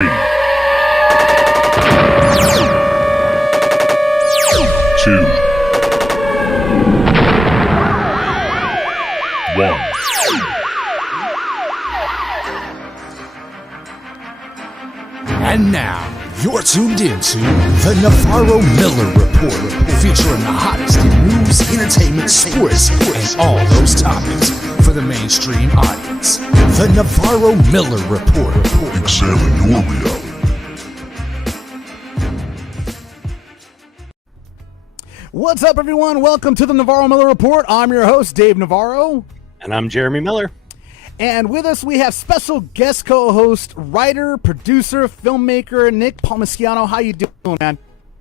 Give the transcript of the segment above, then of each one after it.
2, 1. And now, you're tuned into the Navarro-Miller Report, featuring the hottest in news, entertainment, sports, and all those topics for the mainstream audience. The Navarro-Miller Report. Examine your reality. What's up, everyone? Welcome to the Navarro-Miller Report. I'm your host, Dave Navarro. And I'm Jeremy Miller. And with us, we have special guest co-host, writer, producer, filmmaker, Nick Palmisciano. How you doing, man?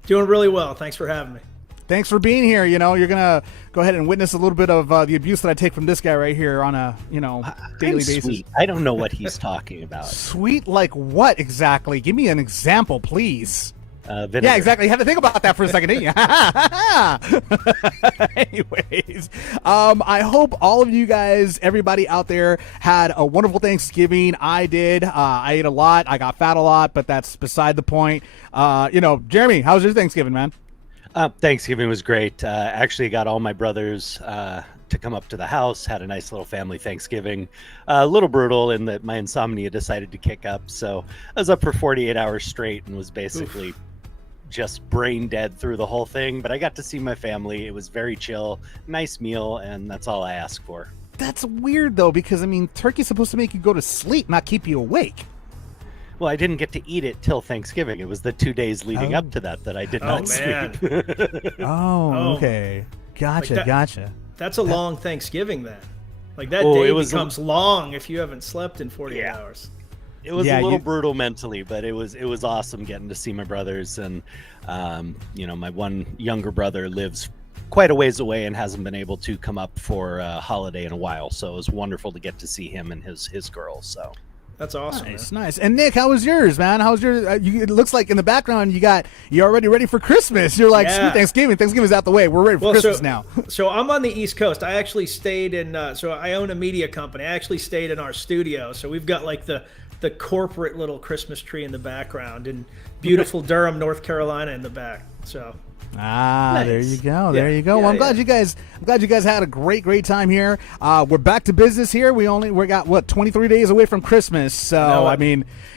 Doing really well. Thanks for having me. Thanks for being here. You know, you're going to go ahead and witness a little bit of the abuse that I take from this guy right here on a, daily basis. Sweet. I don't know what he's talking about. Sweet like what exactly? Give me an example, please. Vinegar. Yeah, exactly. You had to think about that for a second, didn't you? Anyways, I hope all of you guys, everybody out there, had a wonderful Thanksgiving. I did. I ate a lot. I got fat a lot, but that's beside the point. Jeremy, how was your Thanksgiving, man? Thanksgiving was great. Actually got all my brothers to come up to the house, had a nice little family Thanksgiving. A little brutal in that my insomnia decided to kick up. So I was up for 48 hours straight and was basically just brain dead through the whole thing. But I got to see my family. It was very chill, nice meal, and that's all I ask for. That's weird, though, because, turkey's supposed to make you go to sleep, not keep you awake. Well, I didn't get to eat it till Thanksgiving. It was the 2 days leading up to that I did not sleep. Okay. Gotcha. That's a long Thanksgiving then. Like that day becomes long if you haven't slept in 48 hours. It was a little brutal mentally, but it was awesome getting to see my brothers. And, my one younger brother lives quite a ways away and hasn't been able to come up for a holiday in a while. So it was wonderful to get to see him and his girl. So that's awesome. Nice. And Nick, how was yours, man? How was your? It looks like in the background you're already ready for Christmas. You're like, sweet, Thanksgiving. Thanksgiving's out the way. We're ready for Christmas now. So I'm on the East Coast. I actually stayed in. So I own a media company. I actually stayed in our studio. So we've got like the corporate little Christmas tree in the background and beautiful Durham, North Carolina in the back. So. Nice. There you go. There you go. Well, I'm glad you guys had a great time here. We're back to business here. We got 23 days away from Christmas. So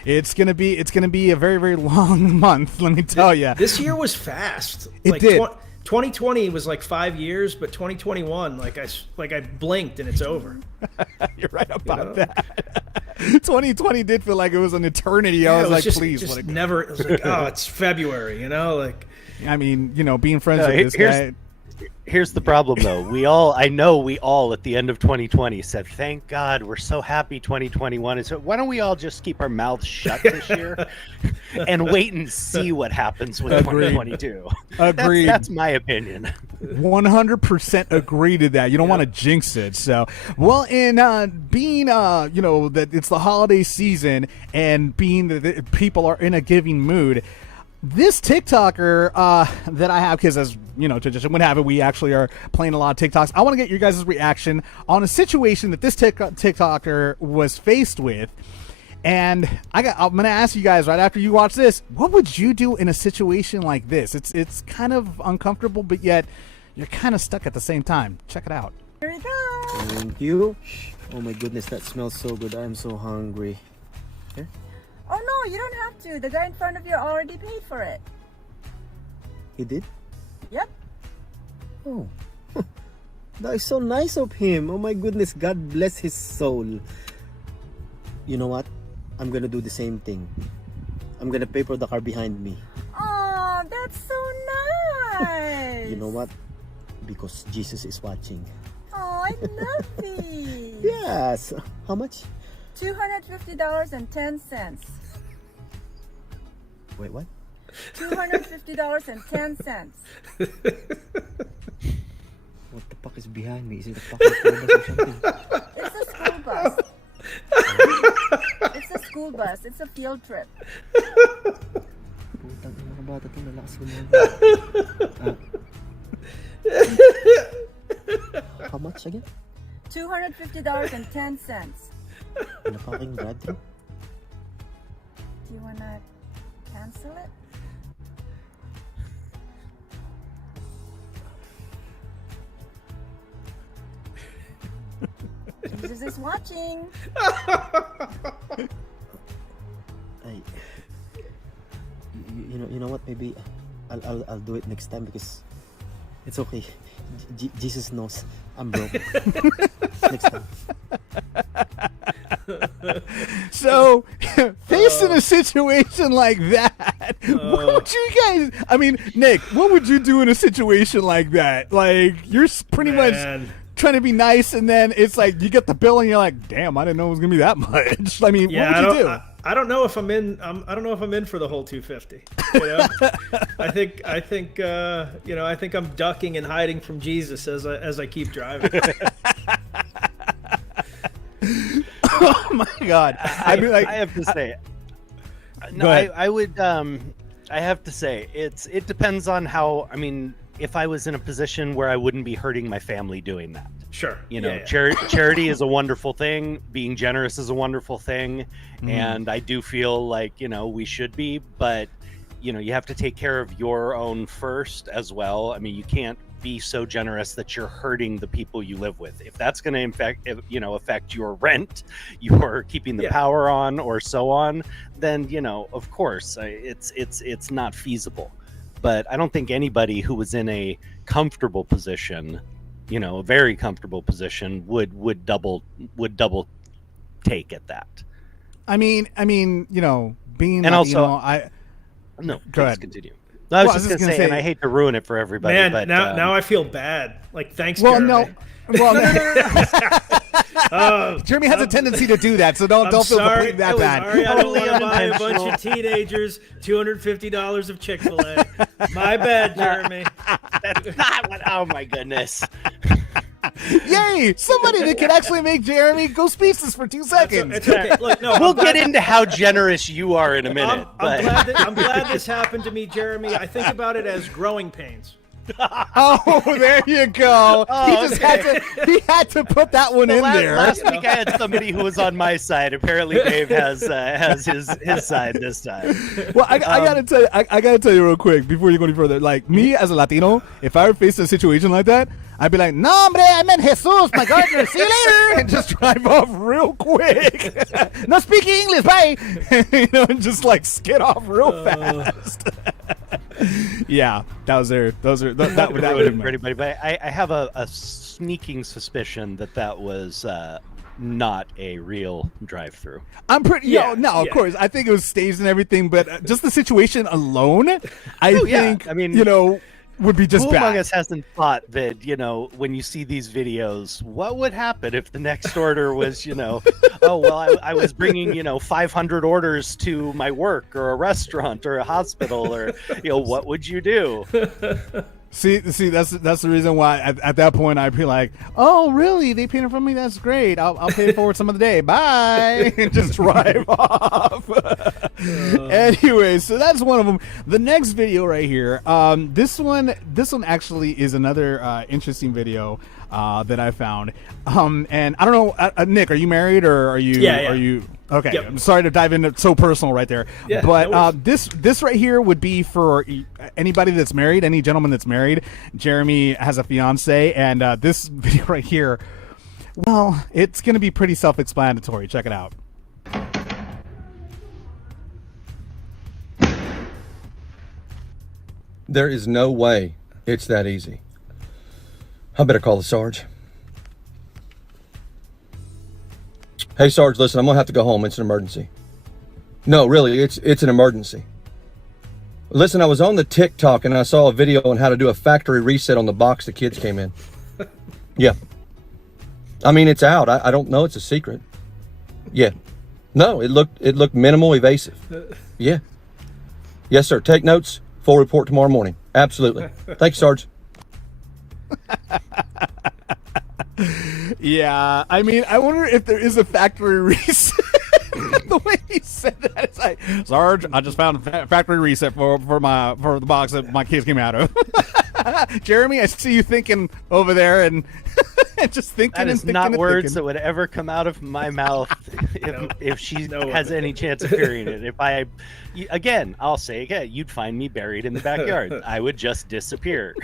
it's gonna be a very, very long month. Let me tell you. This year was fast. It did. 2020 was like 5 years, but 2021, I blinked and it's over. You're right about that. 2020 did feel like it was an eternity. I was like, please, just never. It was like, it's February. Being friends with this guy. Here's the problem, though. We all at the end of 2020 said, thank God, we're so happy 2021 is. Why don't we all just keep our mouths shut this year and wait and see what happens with 2022? Agreed. That's my opinion. 100% agree to that. You don't want to jinx it. So, well, in being, that it's the holiday season and being that people are in a giving mood, this TikToker that I have, because as tradition would have it, we actually are playing a lot of TikToks. I want to get your guys' reaction on a situation that this TikToker was faced with. And I'm going to ask you guys right after you watch this, what would you do in a situation like this? It's kind of uncomfortable, but yet you're kind of stuck at the same time. Check it out. Here we go. Thank you. Oh my goodness, that smells so good. I'm so hungry. Here? Oh no, you don't have to. The guy in front of you already paid for it. He did? Yep. Oh, that is so nice of him. Oh my goodness, God bless his soul. You know what? I'm gonna do the same thing. I'm gonna pay for the car behind me. Oh, that's so nice. You know what? Because Jesus is watching. Oh, I love it. Yes. How much? $250.10. Wait, what? $250.10. What the fuck is behind me? Is it a fucking school bus or something? It's a school bus. It's a school bus. It's a field trip. Putang ina, mga bata to, lalakas How much again? $250.10. In a fucking drive-thru? Do you wanna cancel it? Jesus is watching. You know what? Maybe I'll do it next time because it's okay. Jesus knows I'm broke. Next time. So, facing a situation like that, what would you guys? I mean, Nick, what would you do in a situation like that? Like, you're pretty much trying to be nice, and then it's like you get the bill, and you're like, "Damn, I didn't know it was gonna be that much." I mean, what would you do? I don't know if I'm in. I don't know if I'm in for the whole 250. You know? I think. I think I'm ducking and hiding from Jesus as I keep driving. Oh my God! I have to say, no, I would. I have to say, it depends on how. I mean, if I was in a position where I wouldn't be hurting my family doing that. Sure. Charity is a wonderful thing. Being generous is a wonderful thing, and I do feel like we should be, but you have to take care of your own first as well. I mean, you can't be so generous that you're hurting the people you live with. If that's going to affect your rent, you're keeping the power on, or so on, then of course it's not feasible. But I don't think anybody who was in a comfortable position, a very comfortable position, would double take at that. I mean, being and Latino, also, go ahead. Continue. No, I was just gonna say, and I hate to ruin it for everybody. Man, but, now I feel bad. Like, thanks, well, Jeremy. Jeremy has a tendency to do that, so don't feel completely that bad. Sorry, I don't want to buy a bunch of teenagers $250 of Chick-fil-A. My bad, Jeremy. That's not what. Oh my goodness. Yay! Somebody that can actually make Jeremy go speechless for 2 seconds. It's okay. Look, no, we'll get into how generous you are in a minute. I'm glad this happened to me, Jeremy. I think about it as growing pains. Oh, there you go. He had to put that one in there. Last week I had somebody who was on my side. Apparently Dave has his side this time. Well, I gotta tell you real quick before you go any further. Like, me as a Latino, if I were faced a situation like that, I'd be like, "No, hombre, I meant Jesus, my gardener. See you later," and just drive off real quick. No speaking English, bye. And just like skid off real fast. Yeah, those are that would ruin it for anybody. But I have a sneaking suspicion that was not a real drive-through. I'm pretty. Of course, I think it was staged and everything, but just the situation alone, I think. I mean, would be just who bad. Among us hasn't thought that, when you see these videos, what would happen if the next order was, oh, well, I was bringing, 500 orders to my work or a restaurant or a hospital, or, what would you do? See, that's the reason why at that point I'd be like, "Oh, really? They paid it for me? That's great. I'll pay it forward some other day. Bye," and just drive off. Anyway, so that's one of them. The next video right here, this one actually is another interesting video that I found. And I don't know, Nick, are you married or are you? Yeah. Are you? Okay, Yep. I'm sorry to dive into so personal right there, but this right here would be for anybody that's married, any gentleman that's married. Jeremy has a fiance, and this video right here, well, it's going to be pretty self-explanatory. Check it out. There is no way it's that easy. I better call the Sarge. Hey, Sarge, listen, I'm going to have to go home. It's an emergency. No, really, it's an emergency. Listen, I was on the TikTok and I saw a video on how to do a factory reset on the box the kids came in. Yeah. I mean, it's out. I don't know. It's a secret. Yeah. No, it looked minimal, evasive. Yeah. Yes, sir. Take notes. Full report tomorrow morning. Absolutely. Thanks, Sarge. Yeah, I mean, I wonder if there is a factory reset. The way he said that, it's like, "Sarge, I just found a factory reset for the box that my kids came out of." Jeremy, I see you thinking over there and just thinking That and is thinking not and words thinking. that would ever come out of my mouth if she has any chance of hearing it. Again, I'll say again, you'd find me buried in the backyard. I would just disappear.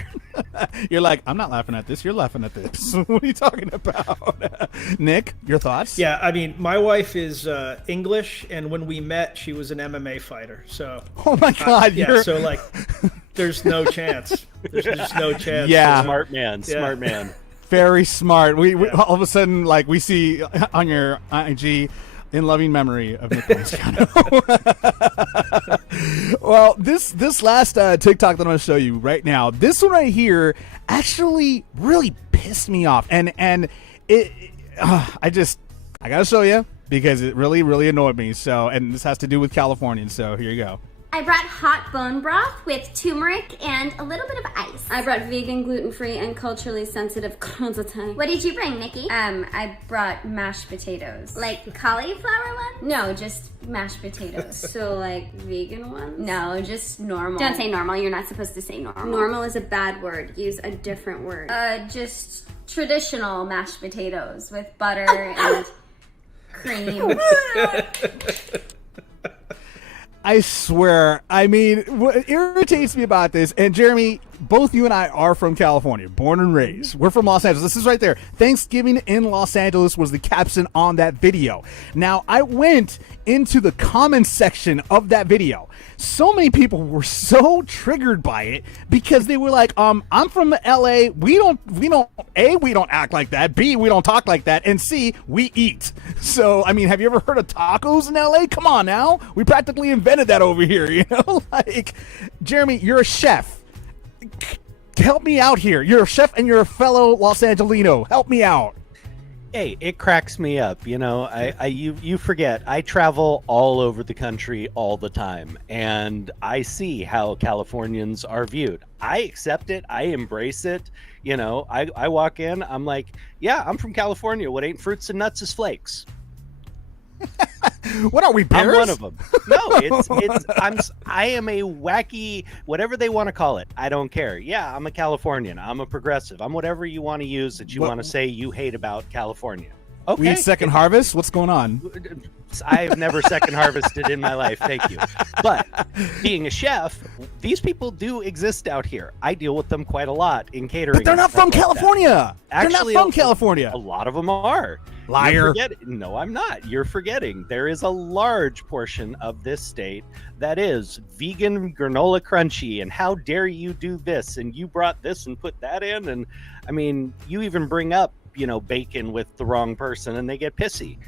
You're like, I'm not laughing at this. You're laughing at this. What are you talking about? Nick, your thoughts? Yeah, I mean, my wife is English, and when we met, she was an MMA fighter. So, Oh my God. yeah, so like, there's no chance. There's just no chance. Yeah. Smart man. Smart man. Very smart. We all of a sudden, like, we see on your IG, in loving memory of Nick Palmisciano. Well, this last TikTok that I'm going to show you right now, this one right here actually really pissed me off, and it I got to show you because it really annoyed me. So, and this has to do with Californians. So here you go. I brought hot bone broth with turmeric and a little bit of ice. I brought vegan, gluten-free, and culturally sensitive gratin. What did you bring, Nikki? I brought mashed potatoes. Like cauliflower one? No, just mashed potatoes. So like vegan ones? No, just normal. Don't say normal. You're not supposed to say normal. Normal is a bad word. Use a different word. Just traditional mashed potatoes with butter and cream. I swear. I mean, what irritates me about this, and Jeremy, both you and I are from California, born and raised. We're from Los Angeles. This is right there. Thanksgiving in Los Angeles was the caption on that video. Now, I went into the comments section of that video. So many people were so triggered by it because they were like, I'm from LA. We don't A, we don't act like that. B, we don't talk like that. And C, we eat. So, I mean, have you ever heard of tacos in LA? Come on now. We practically invented that over here, you know? Like, Jeremy, you're a chef. Help me out here. You're a chef and you're a fellow Los Angelino. Help me out. Hey, it cracks me up. You know, you forget I travel all over the country all the time, and I see how Californians are viewed. I accept it. I embrace it. You know, I walk in, I'm like, yeah, I'm from California. What ain't fruits and nuts is flakes. What are we, bears? I'm one of them. No, I am a wacky, whatever they want to call it. I don't care. Yeah, I'm a Californian. I'm a progressive. I'm whatever you want to use that you want to say you hate about California. Okay. We eat second harvest? What's going on? I've never second harvested in my life. Thank you. But being a chef, these people do exist out here. I deal with them quite a lot in catering. But they're not from California. Actually, they're not from California. A lot of them are. Liar. No, I'm not. You're forgetting. There is a large portion of this state that is vegan granola crunchy, and how dare you do this, and you brought this and put that in, and I mean, you even bring up, you know, bacon with the wrong person and they get pissy.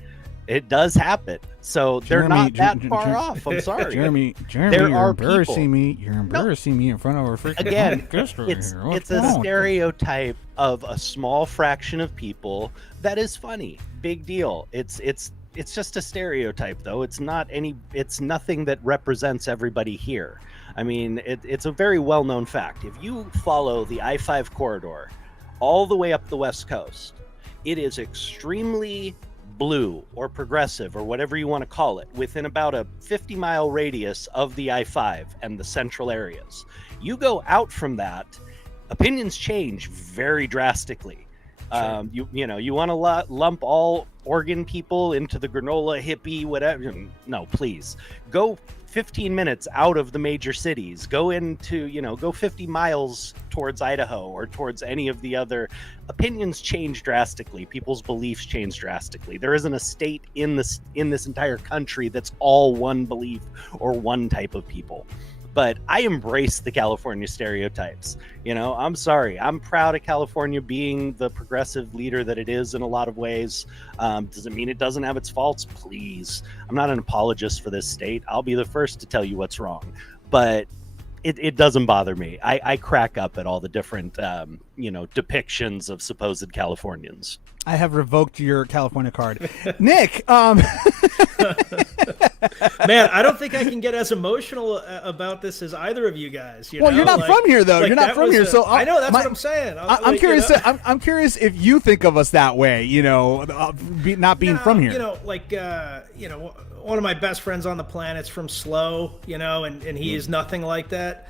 It does happen. So they're not that far off. I'm sorry. Jeremy, there you're are embarrassing people. me. You're embarrassing me in front of our freaking Again, guest over it's here. What's a going on? stereotype of a small fraction of people that is funny. Big deal. It's just a stereotype, though. It's nothing that represents everybody here. I mean, it's a very well-known fact. If you follow the I-5 corridor all the way up the West Coast, it is extremely blue or progressive or whatever you want to call it within about a 50-mile radius of the I-5 and the central areas. You go out from that, opinions change very drastically. Sure. You want to lump all Oregon people into the granola hippie whatever? No, please go 15 minutes out of the major cities. Go into, go 50 miles towards Idaho or towards any of the other. Opinions change drastically. People's beliefs change drastically. There isn't a state in this entire country that's all one belief or one type of people. But I embrace the California stereotypes. I'm sorry. I'm proud of California being the progressive leader that it is in a lot of ways. Does it mean it doesn't have its faults? Please. I'm not an apologist for this state. I'll be the first to tell you what's wrong. But it doesn't bother me. I crack up at all the different, depictions of supposed Californians. I have revoked your California card. Nick, Man, I don't think I can get as emotional about this as either of you guys. Well, you're not from here, though. You're not from here, so I know that's what I'm saying. I'm curious. I'm curious if you think of us that way. Not being from here. One of my best friends on the planet's from SLO. And he is nothing like that.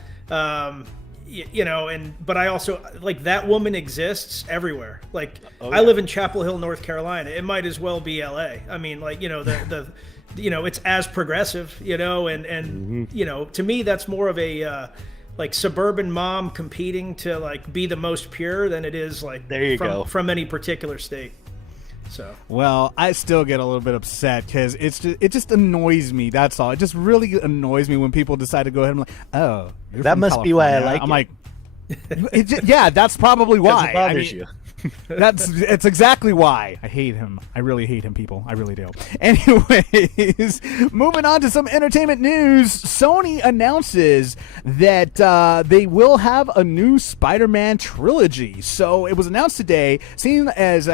you know, but I also like that woman exists everywhere. Like I live in Chapel Hill, North Carolina. It might as well be LA. I mean, like, you know, the you know, it's as progressive, you know, and you know, to me that's more of a like suburban mom competing to like be the most pure than it is like from any particular state. So well, I still get a little bit upset because it just annoys me. That's all. It just really annoys me when people decide to go ahead and like, oh, that must be why I like I'm it. like, yeah, that's probably why. It bothers you. It's exactly why I hate him. I really hate him, people. I really do. Anyways, moving on to some entertainment news. Sony announces that they will have a new Spider-Man trilogy. So it was announced today, seeing as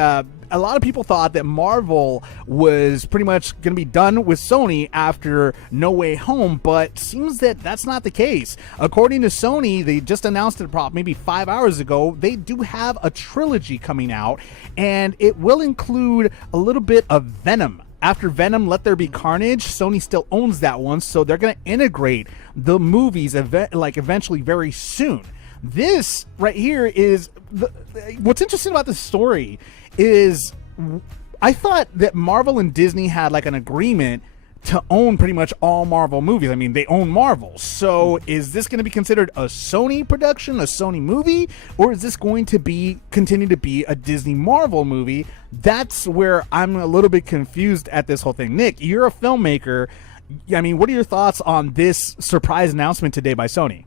a lot of people thought that Marvel was pretty much going to be done with Sony after No Way Home, but seems that that's not the case. According to Sony, they just announced it maybe 5 hours ago, they do have a trilogy coming out, and it will include a little bit of Venom. After Venom, Let There Be Carnage, Sony still owns that one, so they're going to integrate the movies eventually very soon. This right here is what's interesting about this story is I thought that Marvel and Disney had like an agreement to own pretty much all Marvel movies. I mean, they own Marvel. So is this going to be considered a Sony production, a Sony movie, or is this going to continue to be a Disney Marvel movie? That's where I'm a little bit confused at this whole thing. Nick, you're a filmmaker. I mean, what are your thoughts on this surprise announcement today by Sony?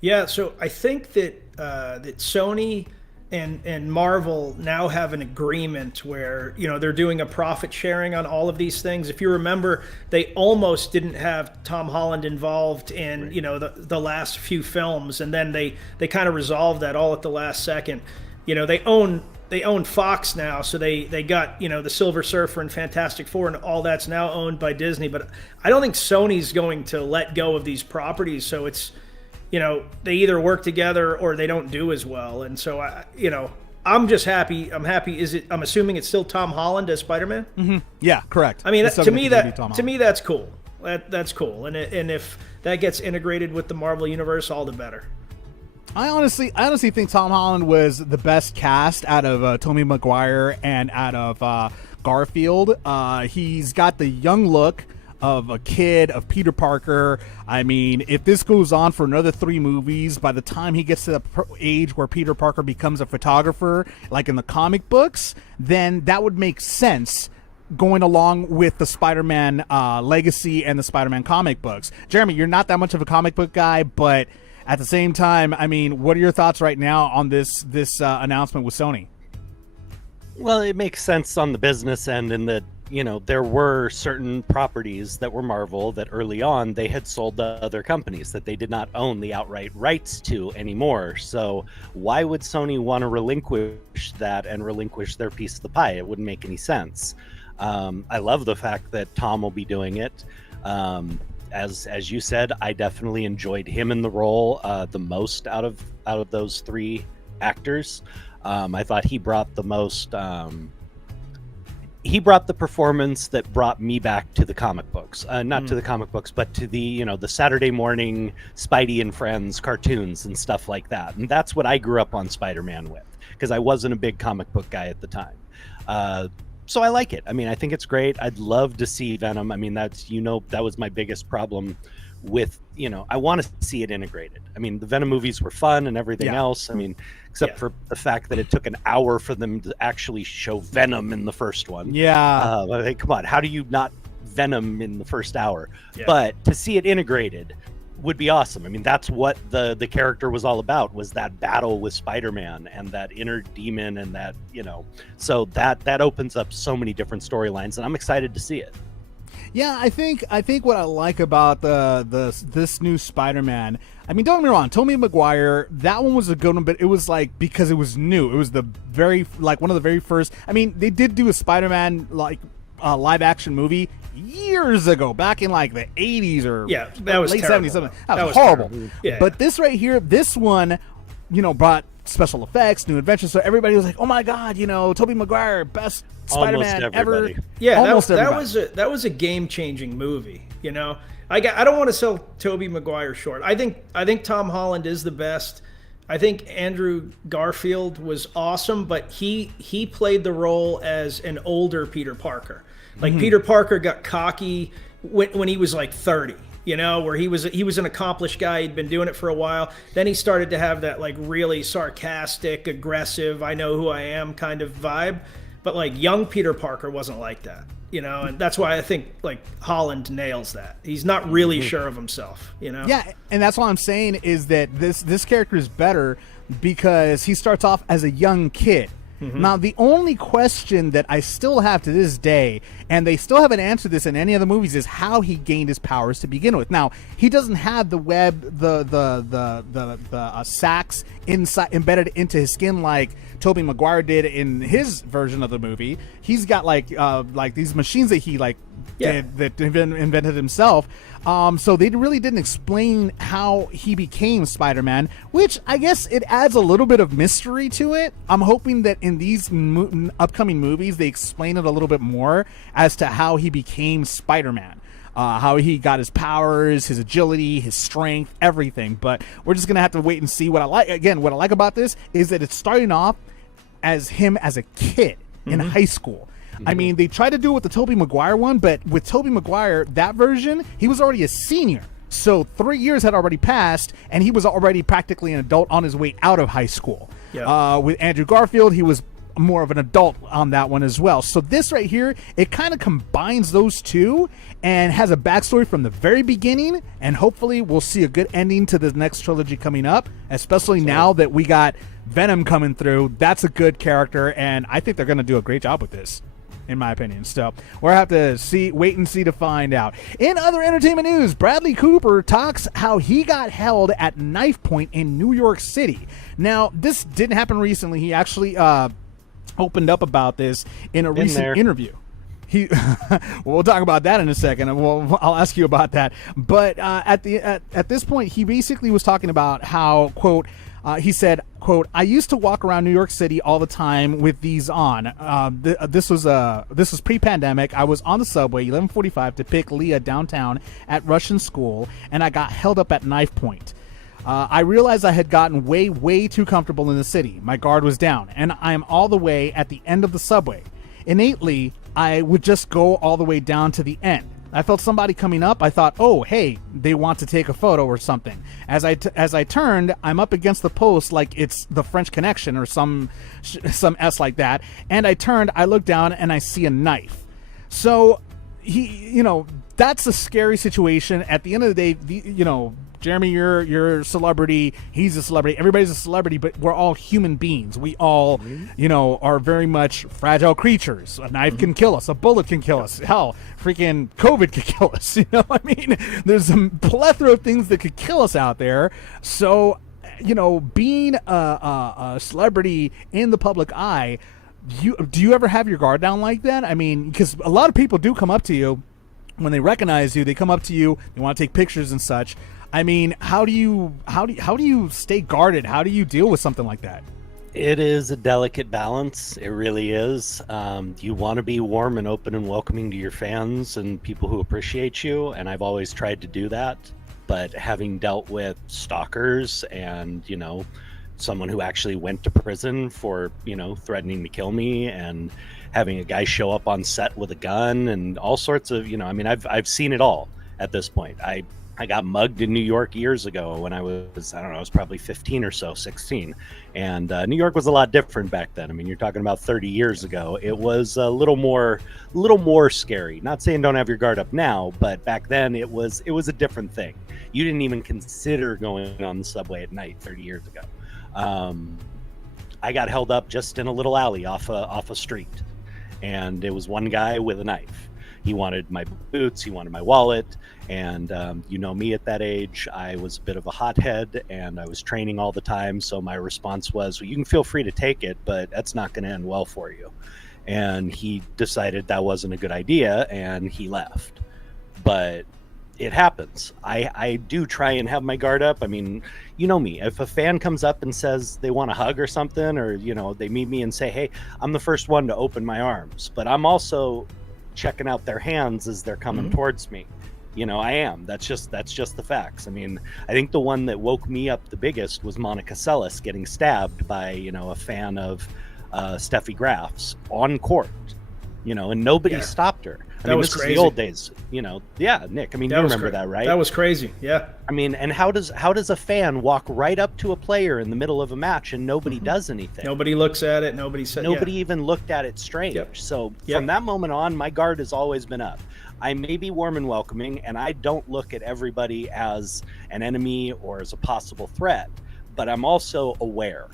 Yeah, so I think that that Sony and Marvel now have an agreement where, you know, they're doing a profit sharing on all of these things. If you remember, they almost didn't have Tom Holland involved in, you know, the last few films, and then they kind of resolved that all at the last second. You know, they own Fox now, so they got, you know, the Silver Surfer and Fantastic Four, and all that's now owned by Disney. But I don't think Sony's going to let go of these properties, so it's, you know, they either work together or they don't do as well. And so, you know, I'm just happy. I'm happy. I'm assuming it's still Tom Holland as Spider-Man? Mm-hmm. Yeah, correct. I mean, to me, that's cool. That's cool. And if that gets integrated with the Marvel Universe, all the better. I honestly think Tom Holland was the best cast out of Tobey Maguire and out of Garfield. He's got the young look of a kid, of Peter Parker. I mean, if this goes on for another 3 movies, by the time he gets to the age where Peter Parker becomes a photographer, like in the comic books, then that would make sense going along with the Spider-Man legacy and the Spider-Man comic books. Jeremy, you're not that much of a comic book guy, but at the same time, I mean, what are your thoughts right now on this announcement with Sony? Well, it makes sense on the business end in that, you know, there were certain properties that were Marvel that early on they had sold to other companies that they did not own the outright rights to anymore. So why would Sony want to relinquish that and relinquish their piece of the pie? It wouldn't make any sense. I love the fact that Tom will be doing it. As you said, I definitely enjoyed him in the role the most out of those 3 actors. I thought he brought the most. He brought the performance that brought me back to the comic books, not to the comic books, but to the, you know, the Saturday morning Spidey and Friends cartoons and stuff like that. And that's what I grew up on Spider-Man with, because I wasn't a big comic book guy at the time. So I like it. I mean, I think it's great. I'd love to see Venom. I mean, that's, you know, that was my biggest problem with, you know, I want to see it integrated. I mean, the Venom movies were fun and everything else. I mean, except for the fact that it took an hour for them to actually show Venom in the first one. Yeah. Like, come on, how do you not Venom in the first hour? Yeah. But to see it integrated would be awesome. I mean, that's what the character was all about, was that battle with Spider-Man and that inner demon and that, you know, so that opens up so many different storylines, and I'm excited to see it. Yeah, I think what I like about this new Spider-Man, I mean, don't get me wrong, Tobey Maguire, that one was a good one, but it was like because it was new. It was the one of the very first. I mean, they did do a Spider-Man like live action movie years ago, back in like the 80s or that was late terrible. 70s. Something. That was horrible. Yeah. But this right here, this one, you know, brought special effects, new adventures. So everybody was like, "Oh my God, you know, Tobey Maguire, best Spider-Man ever." Yeah, almost that was a game-changing movie. You know, I don't want to sell Tobey Maguire short. I think Tom Holland is the best. I think Andrew Garfield was awesome, but he played the role as an older Peter Parker. Like Peter Parker got cocky when he was like 30, you know, where he was an accomplished guy. He'd been doing it for a while. Then he started to have that like really sarcastic, aggressive, I know who I am kind of vibe. But like young Peter Parker wasn't like that, you know, and that's why I think like Holland nails that. He's not really sure of himself, you know? Yeah, and that's what I'm saying is that this character is better because he starts off as a young kid. Now, the only question that I still have to this day, and they still haven't answered this in any of the movies, is how he gained his powers to begin with. Now, he doesn't have the web, the sacks inside embedded into his skin like Tobey Maguire did in his version of the movie. He's got like these machines that he invented himself. So they really didn't explain how he became Spider-Man, which I guess it adds a little bit of mystery to it. I'm hoping that in these upcoming movies they explain it a little bit more as to how he became Spider-Man. How he got his powers, his agility, his strength, everything. But we're just gonna have to wait and see. What I like about this is that it's starting off as him as a kid in high school. I mean, they tried to do it with the Tobey Maguire one, but with Tobey Maguire, that version, he was already a senior. So 3 years had already passed, and he was already practically an adult on his way out of high school. Yep. With Andrew Garfield, he was more of an adult on that one as well. So this right here, it kind of combines those two and has a backstory from the very beginning, and hopefully we'll see a good ending to the next trilogy coming up, especially now that we got Venom coming through. That's a good character, and I think they're going to do a great job with this, in my opinion. So we'll have to wait and see to find out. In other entertainment news, Bradley Cooper talks how he got held at Knifepoint in New York City. Now, this didn't happen recently. He actually opened up about this in a recent interview. We'll talk about that in a second. I'll ask you about that. But at this point, he basically was talking about how, quote, he said, quote, "I used to walk around New York City all the time with these on. This was pre-pandemic. I was on the subway 11:45 to pick Leah downtown at Russian school, and I got held up at Knifepoint. I realized I had gotten way too comfortable in the city. My guard was down, and I am all the way at the end of the subway. Innately, I would just go all the way down to the end. I felt somebody coming up. I thought, oh, hey, they want to take a photo or something. As I turned, I'm up against the post like it's the French Connection or some S like that. And I turned, I looked down, and I see a knife." So that's a scary situation. At the end of the day, Jeremy, you're a celebrity. He's a celebrity. Everybody's a celebrity, but we're all human beings. We all, are very much fragile creatures. A knife can kill us. A bullet can kill us. Hell, freaking COVID could kill us. I mean, there's a plethora of things that could kill us out there. So, being a celebrity in the public eye, do you ever have your guard down like that? I mean, because a lot of people do come up to you when they recognize you. They come up to you. They want to take pictures and such. I mean, how do you stay guarded? How do you deal with something like that? It is a delicate balance. It really is. You want to be warm and open and welcoming to your fans and people who appreciate you, and I've always tried to do that. But having dealt with stalkers and, someone who actually went to prison for, threatening to kill me, and having a guy show up on set with a gun and all sorts of, I've seen it all at this point. I got mugged in New York years ago when I was probably 15 or so, 16. And New York was a lot different back then. I mean, you're talking about 30 years ago. It was a little more scary. Not saying don't have your guard up now, but back then it was a different thing. You didn't even consider going on the subway at night 30 years ago. I got held up just in a little alley off a street. And it was one guy with a knife. He wanted my boots, he wanted my wallet, and me at that age, I was a bit of a hothead, and I was training all the time, so my response was, well, you can feel free to take it, but that's not going to end well for you. And he decided that wasn't a good idea, and he left. But it happens. I do try and have my guard up. I mean, you know me. If a fan comes up and says they want a hug or something, or, they meet me and say, hey, I'm the first one to open my arms, but I'm also checking out their hands as they're coming towards me. You know, I am. That's just the facts. I mean, I think the one that woke me up the biggest was Monica Seles getting stabbed by, you know, a fan of Steffi Graf's on court, you know, and nobody stopped her. I mean, this is the old days, you know. Yeah, Nick, I mean, you remember that, right? That was crazy. Yeah. I mean, and how does a fan walk right up to a player in the middle of a match and nobody does anything? Nobody looks at it. Nobody even looked at it strange. So from that moment on, my guard has always been up. I may be warm and welcoming, and I don't look at everybody as an enemy or as a possible threat, but I'm also aware.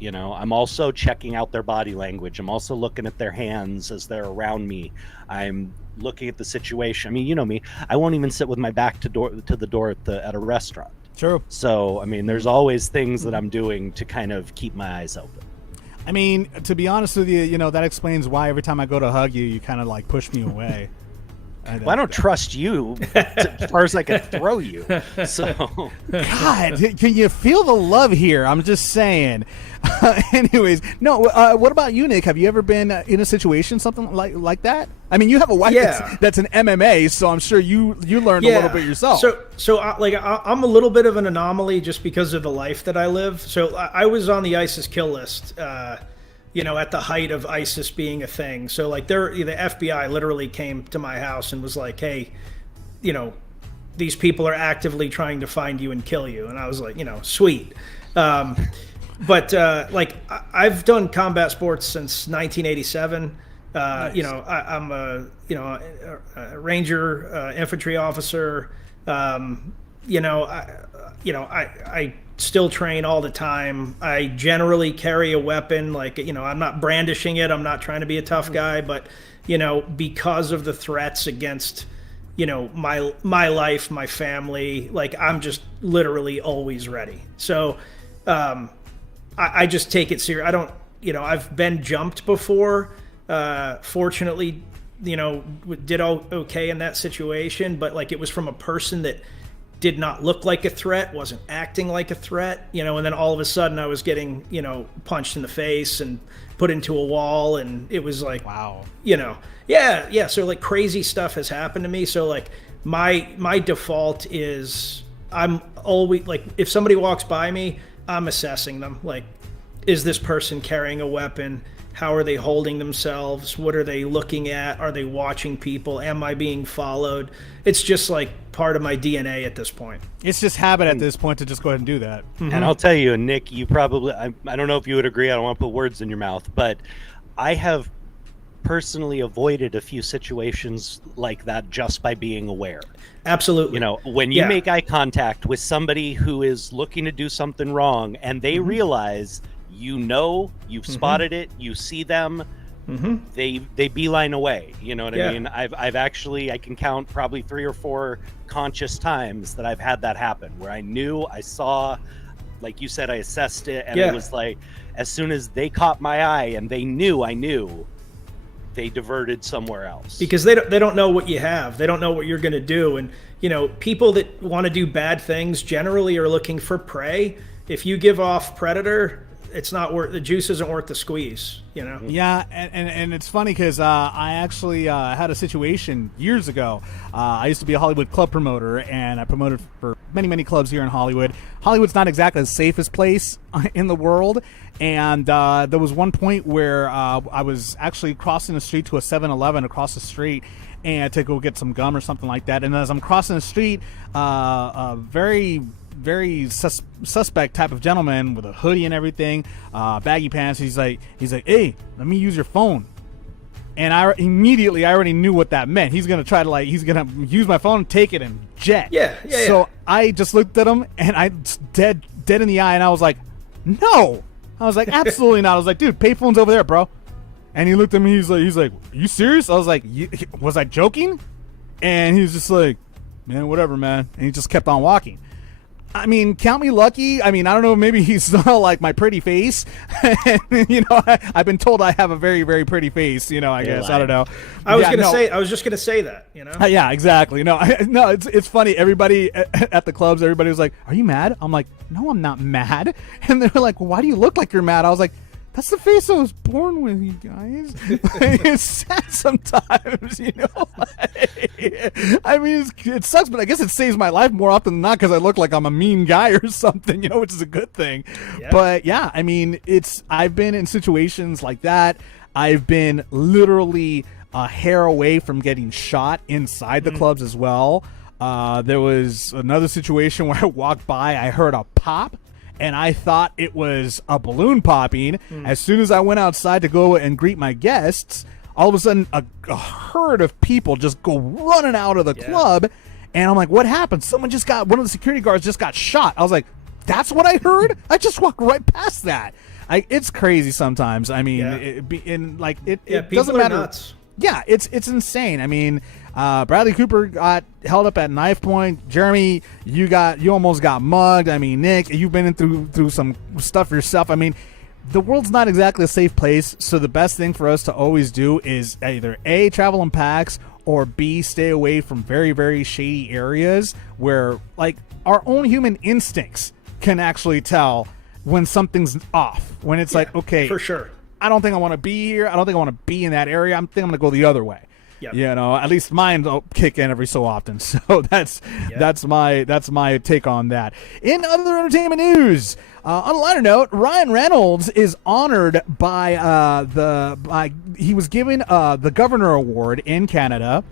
You know, I'm also checking out their body language. I'm also looking at their hands as they're around me. I'm looking at the situation. I mean, you know me. I won't even sit with my back to the door at a restaurant. True. So, I mean, there's always things that I'm doing to kind of keep my eyes open. I mean, to be honest with you, you know, that explains why every time I go to hug you, you kind of like push me away. Well, I don't trust you as far as I can throw you. So, God, can you feel the love here? I'm just saying. Anyways, no. What about you, Nick? Have you ever been in a situation something like that? I mean, you have a wife that's an MMA, so I'm sure you learned a little bit yourself. So I'm a little bit of an anomaly just because of the life that I live. So I was on the ISIS kill list. You know, at the height of ISIS being a thing. So like the FBI literally came to my house and was like, hey, you know, these people are actively trying to find you and kill you. And I was like, you know, sweet. But like I've done combat sports since 1987. Nice. You know, I'm a Ranger infantry officer. You know, I still train all the time. I generally carry a weapon. Like, you know, I'm not brandishing it. I'm not trying to be a tough guy, but, you know, because of the threats against, you know, my life, my family, like I'm just literally always ready. So I just take it serious. I don't, you know, I've been jumped before. Fortunately, you know, did okay in that situation, but like it was from a person that did not look like a threat, wasn't acting like a threat, you know, and then all of a sudden I was getting, you know, punched in the face and put into a wall, and it was like, wow, you know, yeah. So like crazy stuff has happened to me. So like my default is I'm always like, if somebody walks by me, I'm assessing them. Like, is this person carrying a weapon? How are they holding themselves? What are they looking at? Are they watching people? Am I being followed? It's just like part of my DNA at this point. It's just habit at this point to just go ahead and do that. Mm-hmm. And I'll tell you, Nick, you probably, I don't know if you would agree. I don't want to put words in your mouth, but I have personally avoided a few situations like that just by being aware. Absolutely. You know, when you make eye contact with somebody who is looking to do something wrong and they realize, you know, you've spotted it, you see them, they beeline away. You know what I mean? I've actually, I can count probably 3 or 4 conscious times that I've had that happen where I knew, I saw, like you said, I assessed it, and it was like, as soon as they caught my eye and they knew I knew, they diverted somewhere else. Because they don't know what you have. They don't know what you're going to do. And, you know, people that want to do bad things generally are looking for prey. If you give off predator, it's not worth, the juice isn't worth the squeeze, you know? Yeah, and it's funny because I actually had a situation years ago. I used to be a Hollywood club promoter, and I promoted for many, many clubs here in Hollywood. Hollywood's not exactly the safest place in the world, and there was one point where I was actually crossing the street to a 7-Eleven across the street and to go get some gum or something like that. And as I'm crossing the street, very suspect type of gentleman with a hoodie and everything, baggy pants. He's like, hey, let me use your phone. And I already knew what that meant. He's gonna try to he's gonna use my phone, take it, and jet. So I just looked at him, and I dead in the eye, and I was like, no. I was like, absolutely not. I was like, dude, payphone's over there, bro. And he looked at me. He's like, are you serious? I was like, was I joking? And he was just like, man, whatever, man. And he just kept on walking. I mean, count me lucky. I mean, I don't know. Maybe he saw like my pretty face. You know, I've been told I have a very, very pretty face. You know, I guess. I don't know. I was just gonna say that. You know. Yeah, exactly. No, it's funny. Everybody at the clubs, everybody was like, "Are you mad?" I'm like, "No, I'm not mad." And they were like, well, "Why do you look like you're mad?" I was like, that's the face I was born with, you guys. It's sad sometimes, you know. I mean, it sucks, but I guess it saves my life more often than not because I look like I'm a mean guy or something, you know, which is a good thing. Yeah. But yeah, I mean, I've been in situations like that. I've been literally a hair away from getting shot inside the clubs as well. There was another situation where I walked by, I heard a pop, and I thought it was a balloon popping. As soon as I went outside to go and greet my guests, all of a sudden a herd of people just go running out of the club, and I'm like, what happened? One of the security guards just got shot. I was like, that's what I heard? I just walked right past that. It's crazy sometimes. I mean, it doesn't matter. Nuts. Yeah, it's insane. I mean, Bradley Cooper got held up at Knifepoint. Jeremy, you almost got mugged. I mean, Nick, you've been through some stuff yourself. I mean, the world's not exactly a safe place. So the best thing for us to always do is either A, travel in packs, or B, stay away from very, very shady areas where, like, our own human instincts can actually tell when something's off. When it's like, okay, for sure, I don't think I want to be here. I don't think I want to be in that area. I think I'm going to go the other way. Yep. You know, at least mine will kick in every so often. So that's my take on that. In other entertainment news, on a lighter note, Ryan Reynolds is honored by he was given the Governor Award in Canada.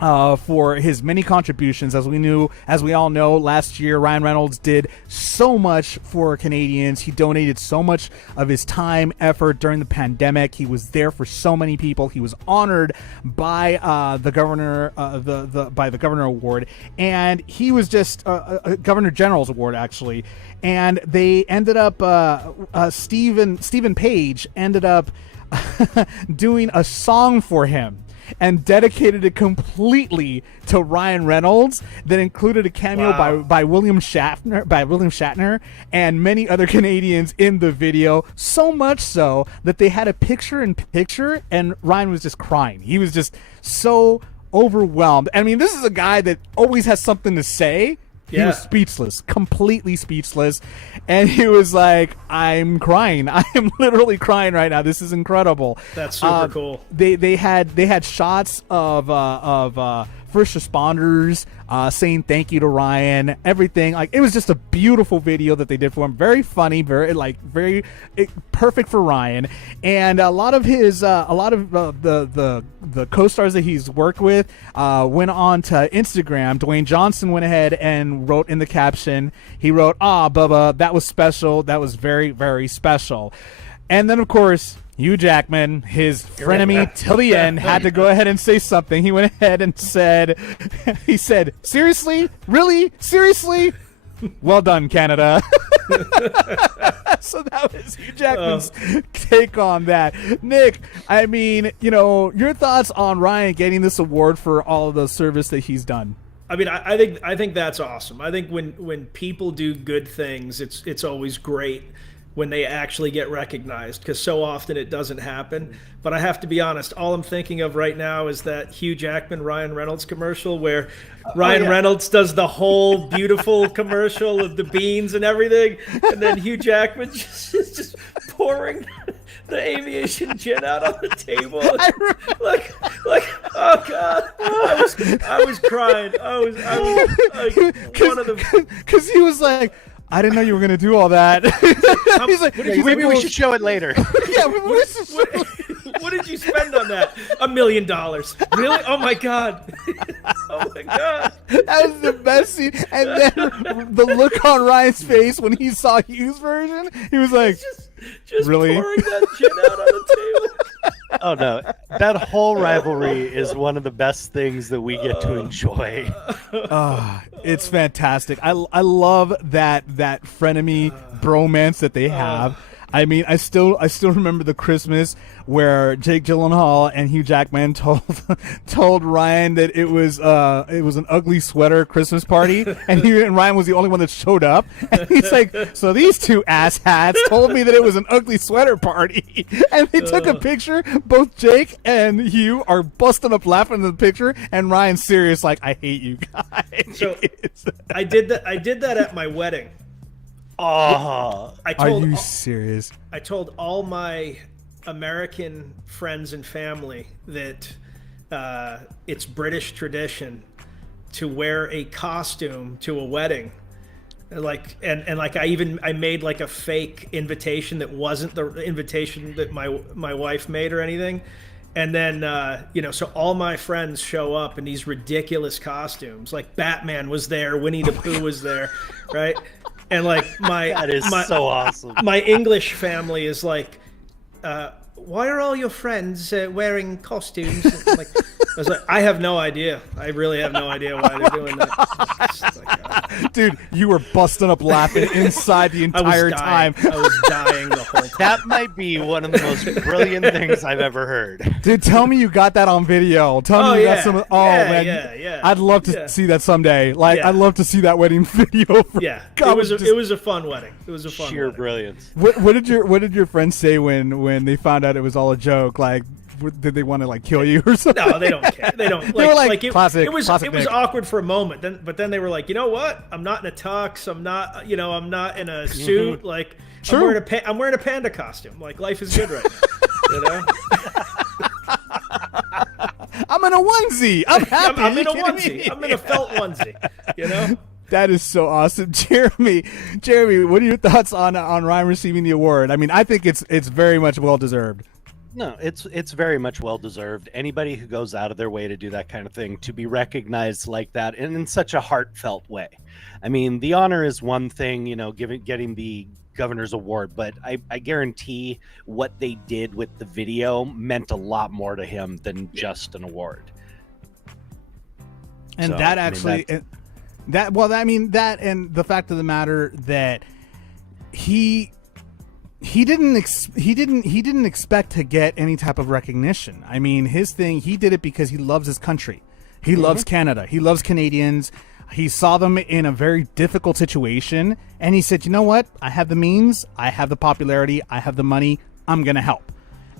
For his many contributions. As we all know, last year Ryan Reynolds did so much for Canadians. He donated so much of his time, effort during the pandemic. He was there for so many people. He was honored by the Governor by the Governor Award, and he was just a Governor General's Award actually. And they ended up Stephen Page ended up doing a song for him and dedicated it completely to Ryan Reynolds that included a cameo by William Shatner and many other Canadians in the video, so much so that they had a picture-in-picture and Ryan was just crying. He was just so overwhelmed. I mean, this is a guy that always has something to say. He was speechless, completely speechless, and he was like, "I'm crying. I am literally crying right now. This is incredible." That's super cool. They had shots of first responders saying thank you to Ryan. Everything, like, it was just a beautiful video that they did for him. Very funny, very perfect for Ryan. And a lot of the co-stars that he's worked with went on to Instagram. Dwayne Johnson went ahead and wrote in the caption. He wrote, Bubba, that was special. That was very, very special." And then, of course, Hugh Jackman, his frenemy till the end, had to go ahead and say something. He went ahead and said, "Seriously? Really? Seriously? Well done, Canada." So that was Hugh Jackman's take on that. Nick, I mean, your thoughts on Ryan getting this award for all of the service that he's done? I mean, I think that's awesome. I think when people do good things, it's always great when they actually get recognized, because so often it doesn't happen. But I have to be honest, all I'm thinking of right now is that Hugh Jackman, Ryan Reynolds commercial where Ryan Reynolds does the whole beautiful commercial of the beans and everything, and then Hugh Jackman just pouring the aviation gin out on the table. Like, oh God, I was crying. I was like, one of the, because he was like, "I didn't know you were going to do all that." He's like, maybe we should show it later. Yeah, what did you spend on that? $1 million. Really? Oh my God. Oh my God. That was the best scene. And then the look on Ryan's face when he saw Hugh's version, he was like, just really? Pouring that gin out on the table. Oh no, that whole rivalry is one of the best things that we get to enjoy. It's fantastic. I love that frenemy bromance that they have. I mean, I still remember the Christmas where Jake Gyllenhaal and Hugh Jackman told Ryan that it was an ugly sweater Christmas party, and Ryan was the only one that showed up. And he's like, "So these two asshats told me that it was an ugly sweater party," and they took a picture. Both Jake and Hugh are busting up laughing in the picture, and Ryan's serious, like, "I hate you guys." So I did that at my wedding. Oh, Are you serious? I told all my American friends and family that it's British tradition to wear a costume to a wedding. Like and like I made like a fake invitation that wasn't the invitation that my wife made or anything. And then, so all my friends show up in these ridiculous costumes. Like Batman was there, Winnie the Pooh was there, right? And like that is so awesome. My English family is like, why are all your friends wearing costumes? I was like, I have no idea. I really have no idea why they're doing that. Dude, you were busting up laughing inside the entire time. I was dying the whole time. That might be one of the most brilliant things I've ever heard. Dude, tell me you got that on video. Tell me you got some. Oh, man. Yeah. I'd love to see that someday. Like, I'd love to see that wedding video. It was a fun wedding. It was a fun sheer wedding. Brilliance. What did your friends say when they found out it was all a joke? Like, did they want to like kill you or something? No, they don't care. They don't. They were like it classic. was Nick. awkward for a moment. But then they were like, you know what? I'm not in a tux. I'm not. I'm not in a suit. Mm-hmm. Like True. I'm wearing a panda costume. Like life is good right now. I'm in a onesie. I'm happy. I'm in a onesie. I'm in a felt onesie. That is so awesome, Jeremy. What are your thoughts on Ryan receiving the award? I mean, I think it's very much well deserved. No, it's very much well deserved. Anybody who goes out of their way to do that kind of thing, to be recognized like that and in such a heartfelt way. I mean, the honor is one thing, getting the governor's award, but I guarantee what they did with the video meant a lot more to him than just an award. And so, that actually, that and the fact of the matter that he didn't expect to get any type of recognition. I mean, his thing, he did it because he loves his country. He loves Canada. He loves Canadians. He saw them in a very difficult situation, and he said, you know what? I have the means. I have the popularity. I have the money. I'm going to help.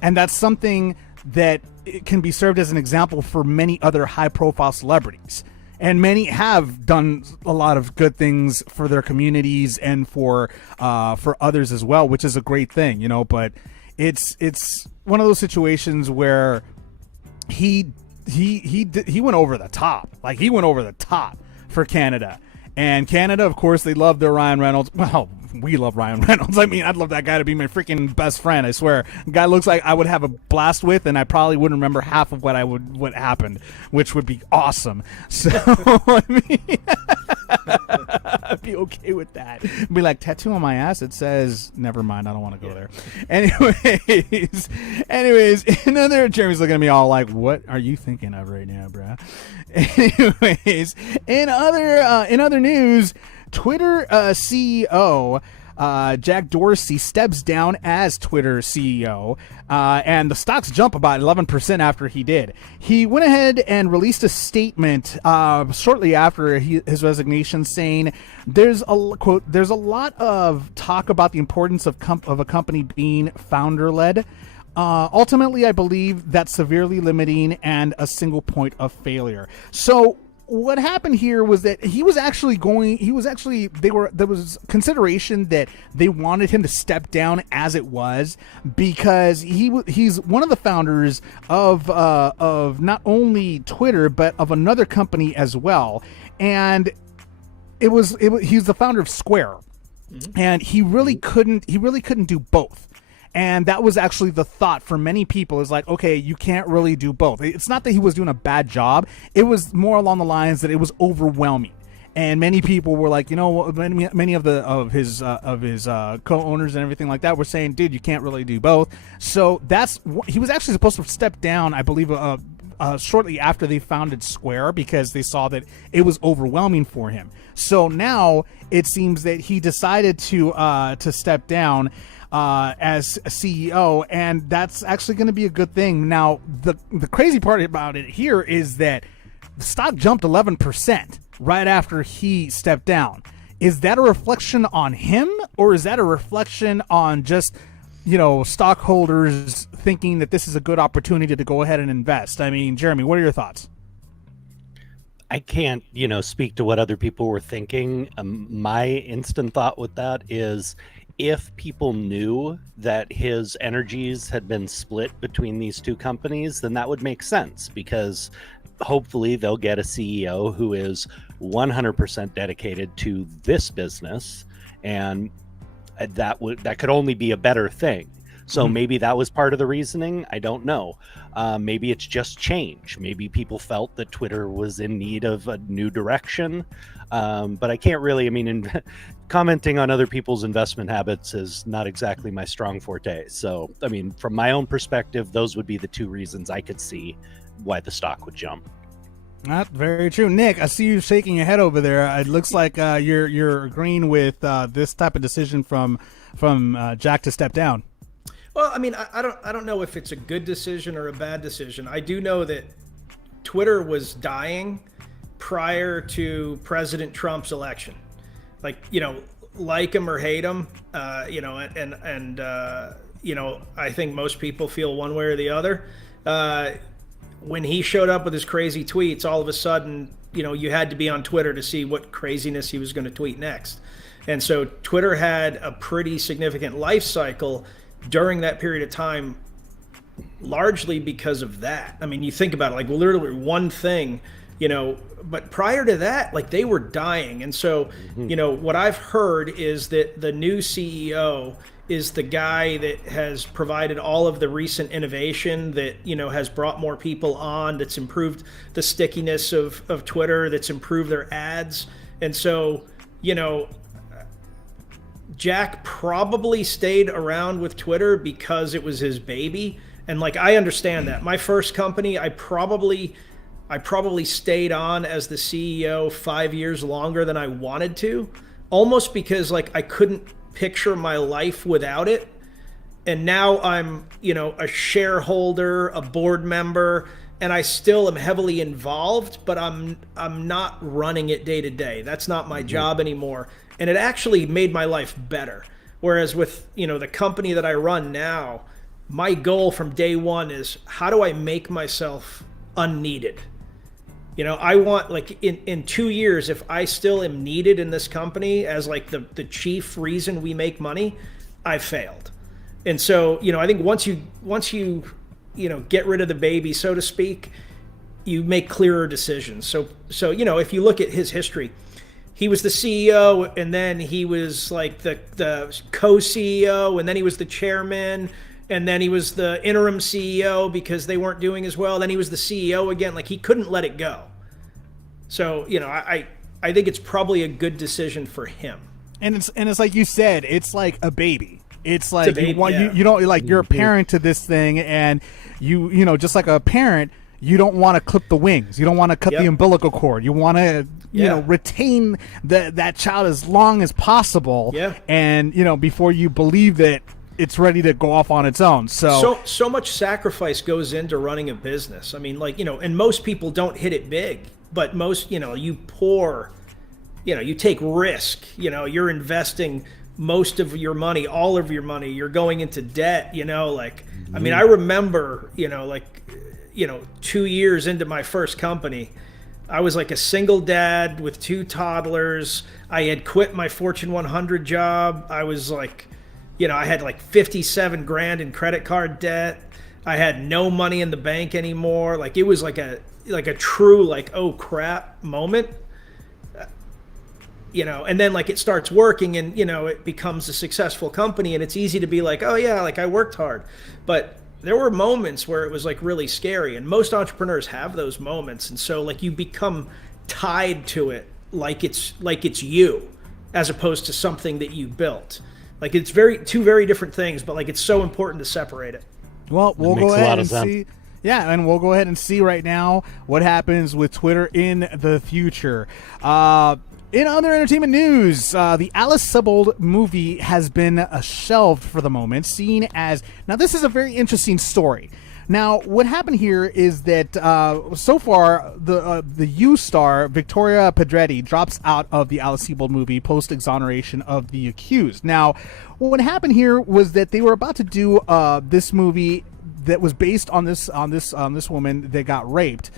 And that's something that it can be served as an example for many other high-profile celebrities. And many have done a lot of good things for their communities and for others as well, which is a great thing, But it's one of those situations where he went over the top. Like, he went over the top for Canada. And Canada, of course, they love their Ryan Reynolds. Well, we love Ryan Reynolds. I mean, I'd love that guy to be my freaking best friend. I swear, the guy looks like I would have a blast with, and I probably wouldn't remember half of what happened, which would be awesome. So, I mean, I'd be okay with that. Be like, tattoo on my ass. It says, never mind. I don't want to go there. Anyways, Jeremy's looking at me all like, what are you thinking of right now, bro? Anyways, in other news, Twitter CEO Jack Dorsey steps down as Twitter CEO, and the stocks jump about 11% after he did. He went ahead and released a statement shortly after his resignation, saying, "There's a lot of talk about the importance of a company being founder-led. Ultimately, I believe that's severely limiting and a single point of failure." So what happened here was that there was consideration that they wanted him to step down as it was, because he's one of the founders of not only Twitter but of another company as well, and he's the founder of Square, and he really couldn't do both. And that was actually the thought for many people, is like, okay, you can't really do both. It's not that he was doing a bad job. It was more along the lines that it was overwhelming. And many people were like, many of his co-owners and everything like that were saying, dude, you can't really do both. So he was actually supposed to step down, I believe, shortly after they founded Square, because they saw that it was overwhelming for him. So now it seems that he decided to step down as a CEO, and that's actually going to be a good thing. Now, the crazy part about it here is that the stock jumped 11% right after he stepped down. Is that a reflection on him, or is that a reflection on just, stockholders thinking that this is a good opportunity to go ahead and invest? I mean, Jeremy, what are your thoughts? I can't, speak to what other people were thinking. My instant thought with that is, if people knew that his energies had been split between these two companies, then that would make sense, because hopefully they'll get a CEO who is 100% dedicated to this business, and that could only be a better thing. So maybe that was part of the reasoning. I don't know. Maybe it's just change. Maybe people felt that Twitter was in need of a new direction. But I can't really, commenting on other people's investment habits is not exactly my strong forte. So, from my own perspective, those would be the two reasons I could see why the stock would jump. Not very true. Nick, I see you shaking your head over there. It looks like you're agreeing with this type of decision from Jack to step down. Well, I don't know if it's a good decision or a bad decision. I do know that Twitter was dying prior to President Trump's election. Like him or hate him, I think most people feel one way or the other. When he showed up with his crazy tweets, all of a sudden, you had to be on Twitter to see what craziness he was going to tweet next. And so Twitter had a pretty significant life cycle during that period of time, largely because of that. You think about it, like literally one thing, but prior to that, like they were dying. And so, what I've heard is that the new CEO is the guy that has provided all of the recent innovation that, has brought more people on, that's improved the stickiness of Twitter, that's improved their ads. And so, Jack probably stayed around with Twitter because it was his baby. And like, I understand that. My first company, I probably stayed on as the CEO 5 years longer than I wanted to, almost because like I couldn't picture my life without it. And now I'm, a shareholder, a board member, and I still am heavily involved, but I'm not running it day to day. That's not my job anymore. And it actually made my life better. Whereas with, the company that I run now, my goal from day one is, how do I make myself unneeded? I want, like, in 2 years, if I still am needed in this company as like the chief reason we make money, I've failed. And so, I think once you get rid of the baby, so to speak, you make clearer decisions. So if you look at his history, he was the CEO, and then he was like the co-CEO, and then he was the chairman, and then he was the interim CEO because they weren't doing as well. Then he was the CEO again. Like, he couldn't let it go. So, I think it's probably a good decision for him. And it's like you said, it's like a baby. It's like a baby, you don't like, you're a parent to this thing, and you just like a parent, you don't want to clip the wings. You don't want to cut the umbilical cord. You want to retain that child as long as possible. Yeah. And before you believe that it's ready to go off on its own. So much sacrifice goes into running a business. And most people don't hit it big, but most, you pour, you take risk, you're investing most of your money, all of your money, you're going into debt, I remember, 2 years into my first company, I was like a single dad with 2 toddlers. I had quit my Fortune 100 job. I was like, I had like 57 grand in credit card debt. I had no money in the bank anymore. Like, it was like a true, like, oh crap moment. And then like it starts working, and it becomes a successful company, and it's easy to be like, oh yeah, like I worked hard. But there were moments where it was like really scary, and most entrepreneurs have those moments. And so like you become tied to it like it's you, as opposed to something that you built. Like, it's two very different things, but like it's so important to separate it. Well, we'll go ahead and see. Yeah, and we'll go ahead and see right now what happens with Twitter in the future. In other entertainment news, the Alice Sebold movie has been shelved for the moment, seen as... Now, this is a very interesting story. Now, what happened here is that so far, the U star, Victoria Pedretti, drops out of the Alice Sebold movie post-exoneration of the accused. Now, what happened here was that they were about to do this movie that was based on this woman that got raped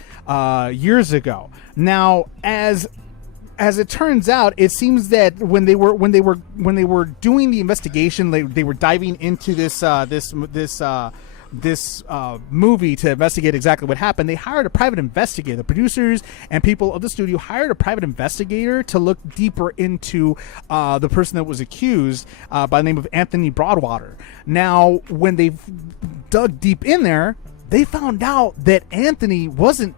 years ago. Now, as it turns out, it seems that when they were doing the investigation, they were diving into this movie to investigate exactly what happened. They hired a private investigator. The producers and people of the studio hired a private investigator to look deeper into the person that was accused by the name of Anthony Broadwater. Now, when they dug deep in there, they found out that Anthony wasn't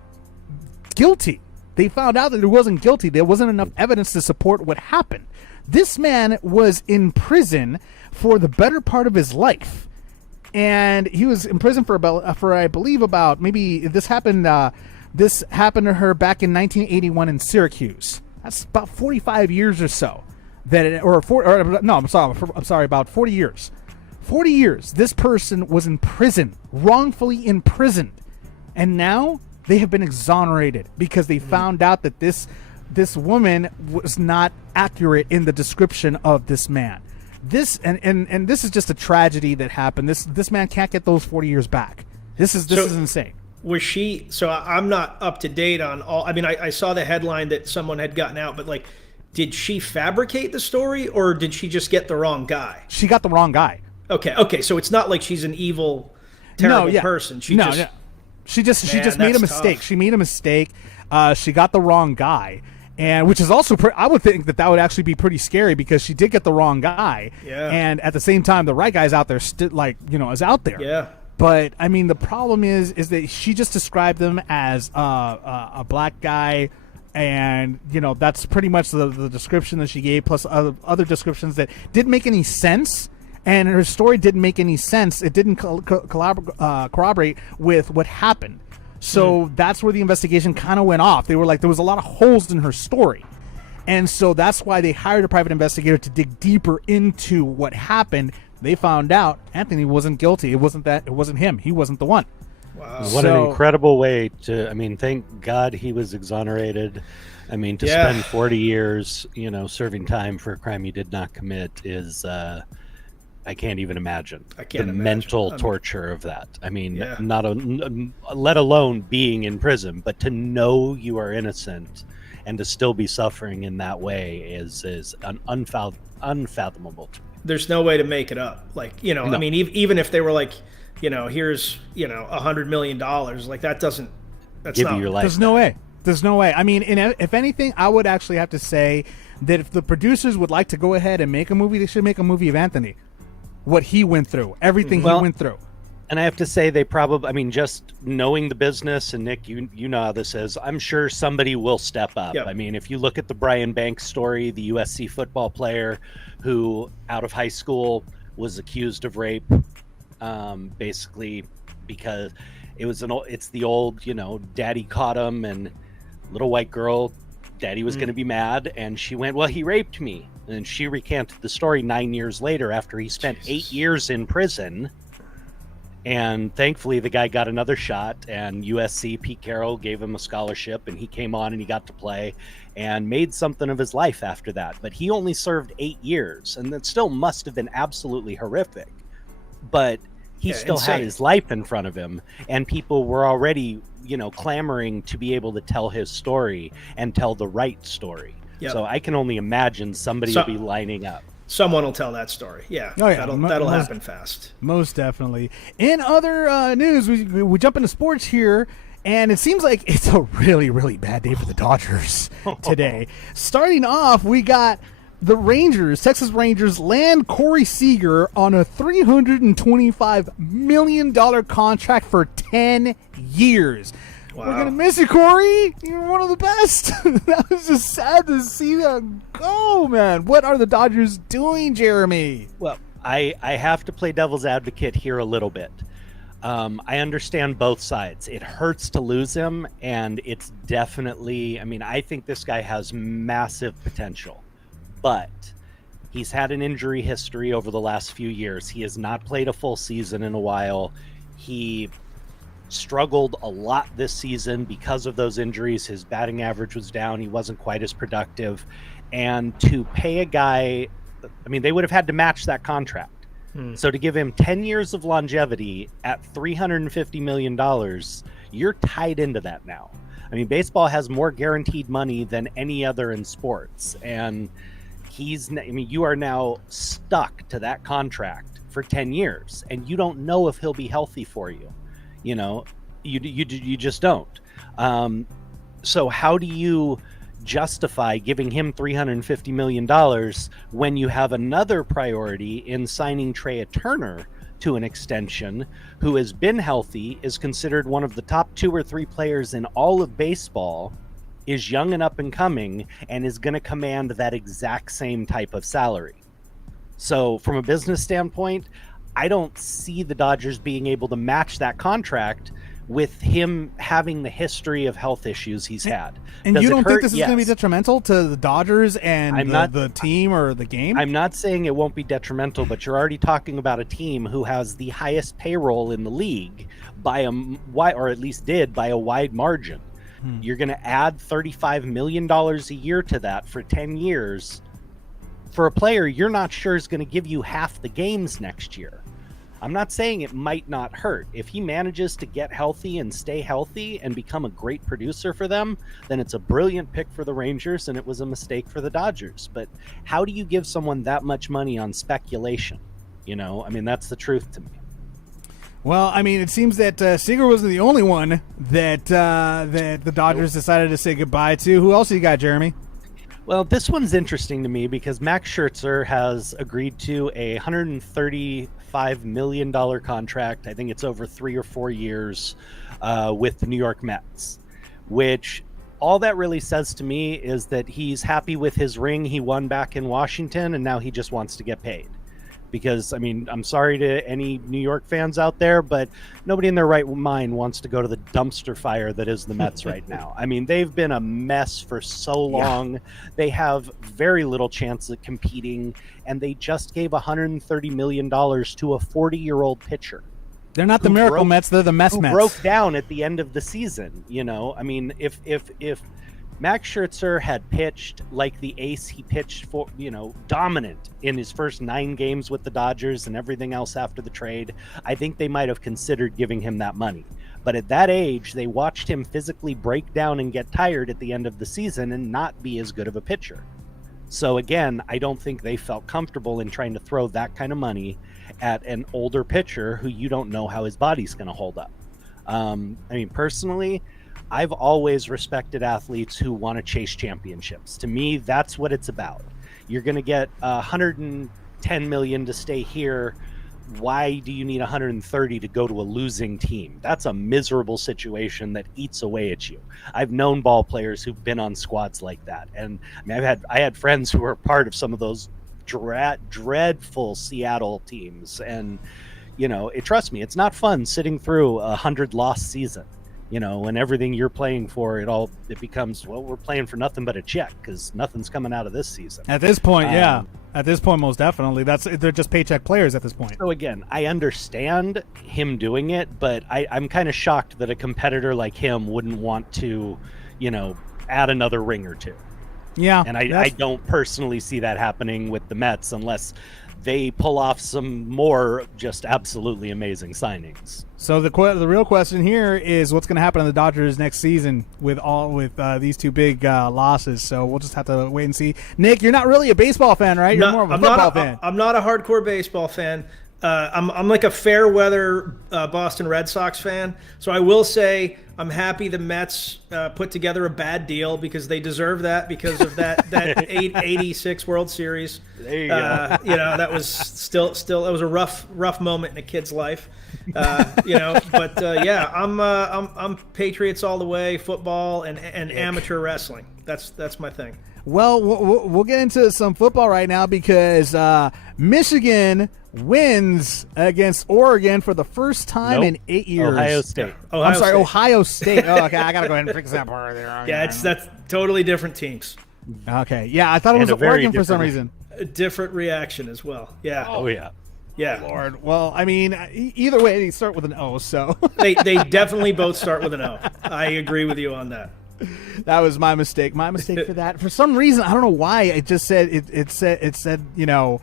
guilty. They found out that he wasn't guilty. There wasn't enough evidence to support what happened. This man was in prison for the better part of his life. And he was in prison for I believe about maybe this happened to her back in 1981 in Syracuse. That's about 45 years or so. I'm sorry, about 40 years. 40 years. This person was in prison, wrongfully imprisoned, and now they have been exonerated because they found out that this woman was not accurate in the description of this man. This and this is just a tragedy that happened. This man can't get those 40 years back. This is insane. Was she? So I'm not up to date on all. I mean, I saw the headline that someone had gotten out, but like, did she fabricate the story or did she just get the wrong guy? She got the wrong guy. Okay. So it's not like she's an evil, terrible person. She just made a mistake. Tough. She made a mistake. She got the wrong guy. And which is also, I would think that would actually be pretty scary because she did get the wrong guy. Yeah. And at the same time, the right guy's out there, is out there. Yeah. But I mean, the problem is that she just described them as a black guy, and that's pretty much the description that she gave, plus other descriptions that didn't make any sense. And her story didn't make any sense. It didn't corroborate with what happened. So that's where the investigation kind of went off. They were like, there was a lot of holes in her story. And so that's why they hired a private investigator to dig deeper into what happened. They found out Anthony wasn't guilty. It wasn't him. He wasn't the one. Wow. What an incredible way to, thank God he was exonerated. To spend 40 years, serving time for a crime he did not commit is, I can't even imagine the mental torture of that. Let alone being in prison, but to know you are innocent and to still be suffering in that way is unfathomable to me. There's no way to make it up. No. Even if they were like, here's, $100 million, like that's give you your life. There's no way. If anything, I would actually have to say that if the producers would like to go ahead and make a movie, they should make a movie of Anthony. What he went through, everything he went through. And I have to say, they probably, just knowing the business, and Nick, you know how this is, I'm sure somebody will step up. Yep. If you look at the Brian Banks story, the USC football player who out of high school was accused of rape, basically because it's the old, daddy caught him and little white girl, daddy was going to be mad. And she went, well, he raped me. And she recanted the story 9 years later after he spent 8 years in prison. And thankfully, the guy got another shot. And USC, Pete Carroll, gave him a scholarship. And he came on and he got to play and made something of his life after that. But he only served 8 years. And that still must have been absolutely horrific. But he still had his life in front of him. And people were already, clamoring to be able to tell his story and tell the right story. Yep. So I can only imagine somebody will be lining up. Someone will tell that story. Yeah. Oh, yeah. That'll happen fast. Most definitely. In other news, we jump into sports here, and it seems like it's a really, really bad day for the Dodgers today. Starting off, we got the Texas Rangers land Corey Seager on a $325 million contract for 10 years. Wow. We're going to miss you, Corey. You're one of the best. That was just sad to see that go, man. What are the Dodgers doing, Jeremy? Well, I have to play devil's advocate here a little bit. I understand both sides. It hurts to lose him, and it's definitely, I think this guy has massive potential. But he's had an injury history over the last few years. He has not played a full season in a while. He struggled a lot this season because of those injuries. His batting average was down. He wasn't quite as productive. And to pay a guy, they would have had to match that contract. So to give him 10 years of longevity at $350 million, you're tied into that now. I mean, baseball has more guaranteed money than any other in sports. And you are now stuck to that contract for 10 years. And you don't know if he'll be healthy for you. You know, you just don't. So how do you justify giving him $350 million when you have another priority in signing Trey Turner to an extension, who has been healthy, is considered one of the top 2 or 3 players in all of baseball, is young and up and coming, and is going to command that exact same type of salary? So from a business standpoint, I don't see the Dodgers being able to match that contract with him having the history of health issues he's had. And Does you it don't hurt? think this is Yes. going to be detrimental to the Dodgers and the team or the game? I'm not saying it won't be detrimental, but you're already talking about a team who has the highest payroll in the league or at least did by a wide margin. You're going to add $35 million a year to that for 10 years for a player you're not sure is going to give you half the games next year. I'm not saying it might not hurt. If he manages to get healthy and stay healthy and become a great producer for them, then it's a brilliant pick for the Rangers, and it was a mistake for the Dodgers. But how do you give someone that much money on speculation? You know, I mean, that's the truth to me. Well, I mean, it seems that Seager wasn't the only one that the Dodgers decided to say goodbye to. Who else you got, Jeremy? Well, this one's interesting to me because Max Scherzer has agreed to a $135 million contract. I think it's over 3 or 4 years with the New York Mets, which all that really says to me is that he's happy with his ring he won back in Washington, and now he just wants to get paid. Because, I mean, I'm sorry to any New York fans out there, but nobody in their right mind wants to go to the dumpster fire that is the Mets right now. I mean, they've been a mess for so long. Yeah. They have very little chance of competing, and they just gave $130 million to a 40-year-old pitcher. They're not the Miracle Mets, they're the Mets. Who broke down at the end of the season, you know? I mean, if Max Scherzer had pitched like the ace he pitched for, you know, dominant in his first 9 games with the Dodgers and everything else after the trade, I think they might have considered giving him that money. But at that age, they watched him physically break down and get tired at the end of the season and not be as good of a pitcher. So again, I don't think they felt comfortable in trying to throw that kind of money at an older pitcher who you don't know how his body's going to hold up. I mean, personally, I've always respected athletes who want to chase championships. To me, that's what it's about. You're going to get $110 million to stay here. Why do you need 130 to go to a losing team? That's a miserable situation that eats away at you. I've known ball players who've been on squads like that. And I mean, I had friends who were part of some of those dreadful Seattle teams. And, you know, trust me, it's not fun sitting through a 100-loss season. You know, when everything you're playing for, it becomes, well, we're playing for nothing but a check because nothing's coming out of this season. At this point, yeah. At this point, most definitely. They're just paycheck players at this point. So again, I understand him doing it, but I'm kind of shocked that a competitor like him wouldn't want to, you know, add another ring or two. Yeah. And I don't personally see that happening with the Mets unless they pull off some more just absolutely amazing signings. So the real question here is what's going to happen to the Dodgers next season with these 2 big losses. So we'll just have to wait and see. Nick, you're not really a baseball fan, right? You're more of a football fan. I'm not a hardcore baseball fan. I'm like a fair weather Boston Red Sox fan. So I will say I'm happy the Mets put together a bad deal because they deserve that because of that 86 World Series. There you go. You know, that was still that was a rough moment in a kid's life. You know, but yeah, I'm Patriots all the way, football and amateur wrestling. That's my thing. Well, we'll get into some football right now because Michigan wins against Oregon for the first time in 8 years. Ohio State. Ohio State. Oh, okay, I got to go ahead and fix that part there. Yeah, that's totally different teams. Okay, yeah, I thought it was Oregon for some reason. A different reaction as well. Yeah. Oh, yeah. Yeah. Oh, Lord. Well, I mean, either way, they start with an O, so. they definitely both start with an O. I agree with you on that. That was my mistake. My mistake for that. For some reason, I don't know why. It just said it said you know,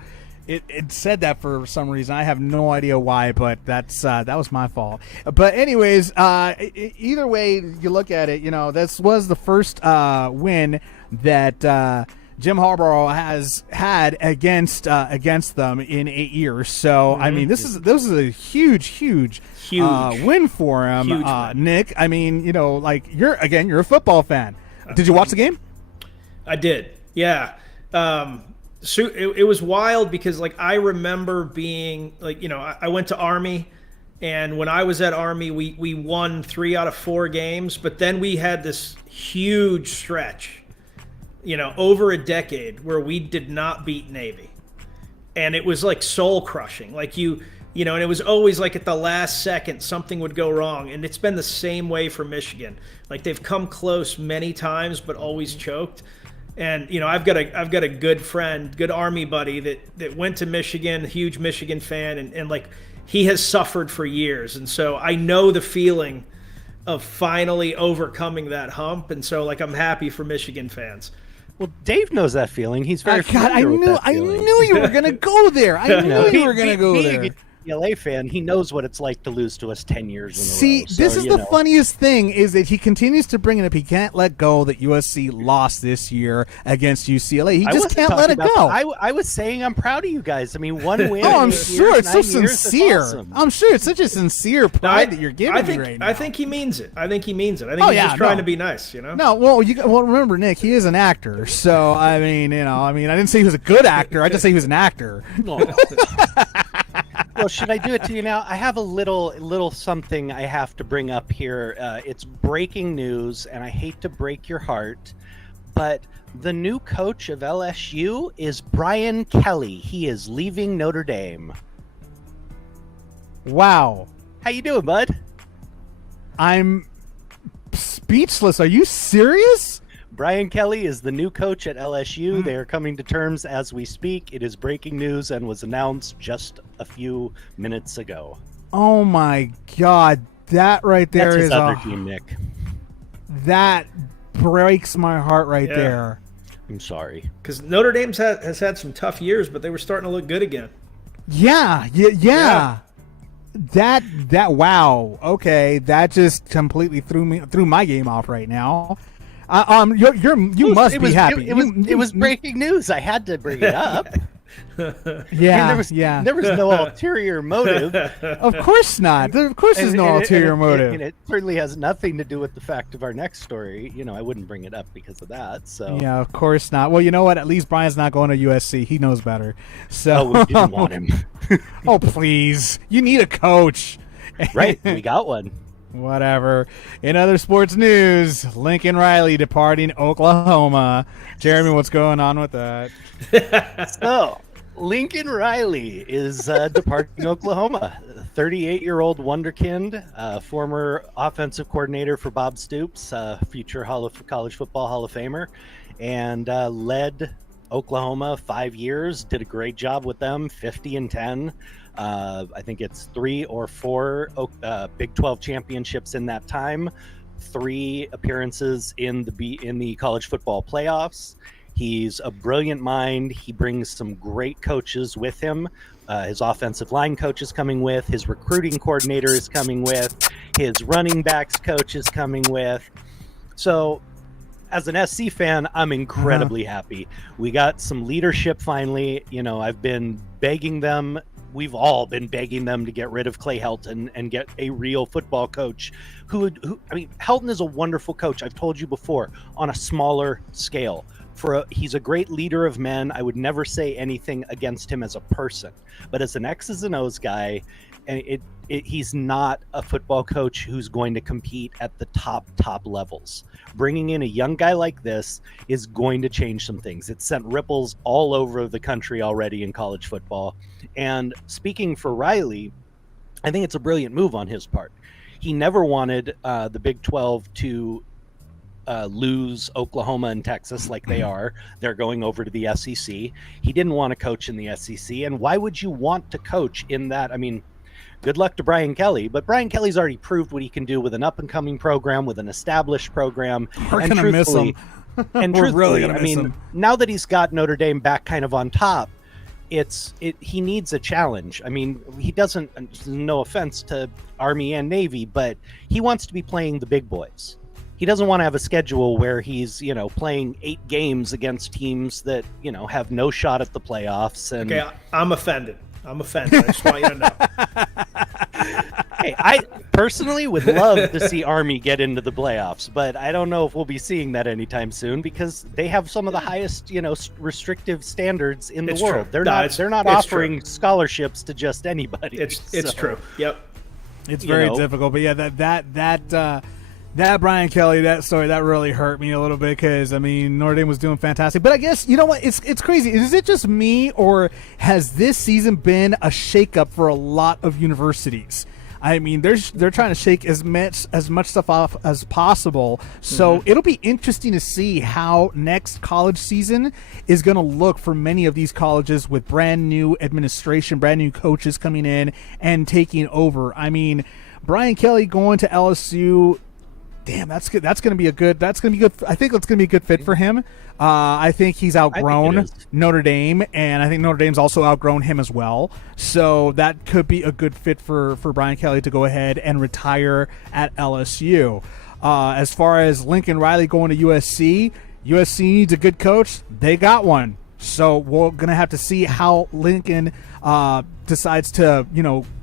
It said that for some reason. I have no idea why, but that was my fault. But anyways, either way you look at it, this was the first win that Jim Harbaugh has had against them in 8 years. So I mean, this is a huge win for him, Nick. I mean, you're a football fan. Did you watch the game? I did. Yeah. So it was wild because I remember being I went to Army, and when I was at Army, we won 3 out of 4 games, but then we had this huge stretch, over a decade where we did not beat Navy, and it was soul crushing. And it was always at the last second something would go wrong, and it's been the same way for Michigan. They've come close many times, but always choked. And I've got a good friend, good Army buddy that went to Michigan, huge Michigan fan, and he has suffered for years, and so I know the feeling of finally overcoming that hump, and so I'm happy for Michigan fans. Well, Dave knows that feeling. He's very familiar with that feeling. I knew you were gonna go there. I knew you were gonna go there. UCLA fan, he knows what it's like to lose to us 10 years in a row. See, this is the funniest thing is that he continues to bring it up. He can't let go that USC lost this year against UCLA. He just can't let it go. I was saying I'm proud of you guys. I mean, one win. Oh, I'm sure it's so sincere. Awesome. I'm sure it's such a sincere pride that you're giving me right now. I think he means it. I think he's just trying to be nice. No, well, remember, Nick, he is an actor. So I mean, I didn't say he was a good actor. I just say he was an actor. Well, should I do it to you now? I have a little something I have to bring up here. It's breaking news, and I hate to break your heart, but the new coach of LSU is Brian Kelly. He is leaving Notre Dame. Wow. How you doing, bud? I'm speechless. Are you serious? Brian Kelly is the new coach at LSU. They are coming to terms as we speak. It is breaking news and was announced just a few minutes ago. Oh my God, that right there That's his is other team, Nick. That breaks my heart right there. I'm sorry, because Notre Dame has had some tough years, but they were starting to look good again. Yeah. That wow. Okay, that just completely threw my game off right now. You must be happy. It was breaking news. I had to bring it up. Yeah, there was no ulterior motive. Of course not. Of course, there's no ulterior motive. And it certainly has nothing to do with the fact of our next story. I wouldn't bring it up because of that. So yeah, of course not. Well, you know what? At least Brian's not going to USC. He knows better. So we didn't want him. Oh, please! You need a coach. Right, we got one. Whatever. In other sports news, Lincoln Riley departing Oklahoma. Jeremy, what's going on with that? So, Lincoln Riley is departing Oklahoma. 38-year-old wonderkind, former offensive coordinator for Bob Stoops, future College Football Hall of Famer, and led Oklahoma 5 years, did a great job with them, 50-10. I think it's 3 or 4 Big 12 championships in that time, 3 appearances in the college football playoffs. He's a brilliant mind. He brings some great coaches with him. His offensive line coach is coming with. His recruiting coordinator is coming with. His running backs coach is coming with. So, as an SC fan, I'm incredibly happy. We got some leadership finally. I've been begging them. We've all been begging them to get rid of Clay Helton and get a real football coach Helton is a wonderful coach. I've told you before, on a smaller scale. He's a great leader of men. I would never say anything against him as a person, but as an X's and O's guy, he's not a football coach who's going to compete at the top levels. Bringing in a young guy like this is going to change some things. It's sent ripples all over the country already in college football. And speaking for Riley, I think it's a brilliant move on his part. He never wanted the Big 12 to lose Oklahoma and Texas like they are. They're going over to the SEC. He didn't want to coach in the SEC. And why would you want to coach in that? I mean, good luck to Brian Kelly, but Brian Kelly's already proved what he can do with an up-and-coming program, with an established program. We're going to miss him. And We're really going to miss him. him. Now that he's got Notre Dame back kind of on top, he needs a challenge. I mean, he doesn't, no offense to Army and Navy, but he wants to be playing the big boys. He doesn't want to have a schedule where he's, playing 8 games against teams that, have no shot at the playoffs. And okay, I'm offended. I just want you to know. Hey, I personally would love to see Army get into the playoffs, but I don't know if we'll be seeing that anytime soon because they have some of the highest, restrictive standards in the world. True. They're not offering scholarships to just anybody. It's true. Yep. It's very difficult, but yeah, that Brian Kelly, that story, that really hurt me a little bit because, Notre Dame was doing fantastic. But I guess, you know what, it's crazy. Is it just me, or has this season been a shakeup for a lot of universities? They're trying to shake as much stuff off as possible. So it'll be interesting to see how next college season is going to look for many of these colleges with brand new administration, brand new coaches coming in and taking over. Brian Kelly going to LSU. Damn, that's good. That's going to be good. I think that's going to be a good fit for him. I think he's outgrown Notre Dame, and I think Notre Dame's also outgrown him as well. So that could be a good fit for Brian Kelly to go ahead and retire at LSU. As far as Lincoln Riley going to USC needs a good coach. They got one. So we're going to have to see how Lincoln decides to,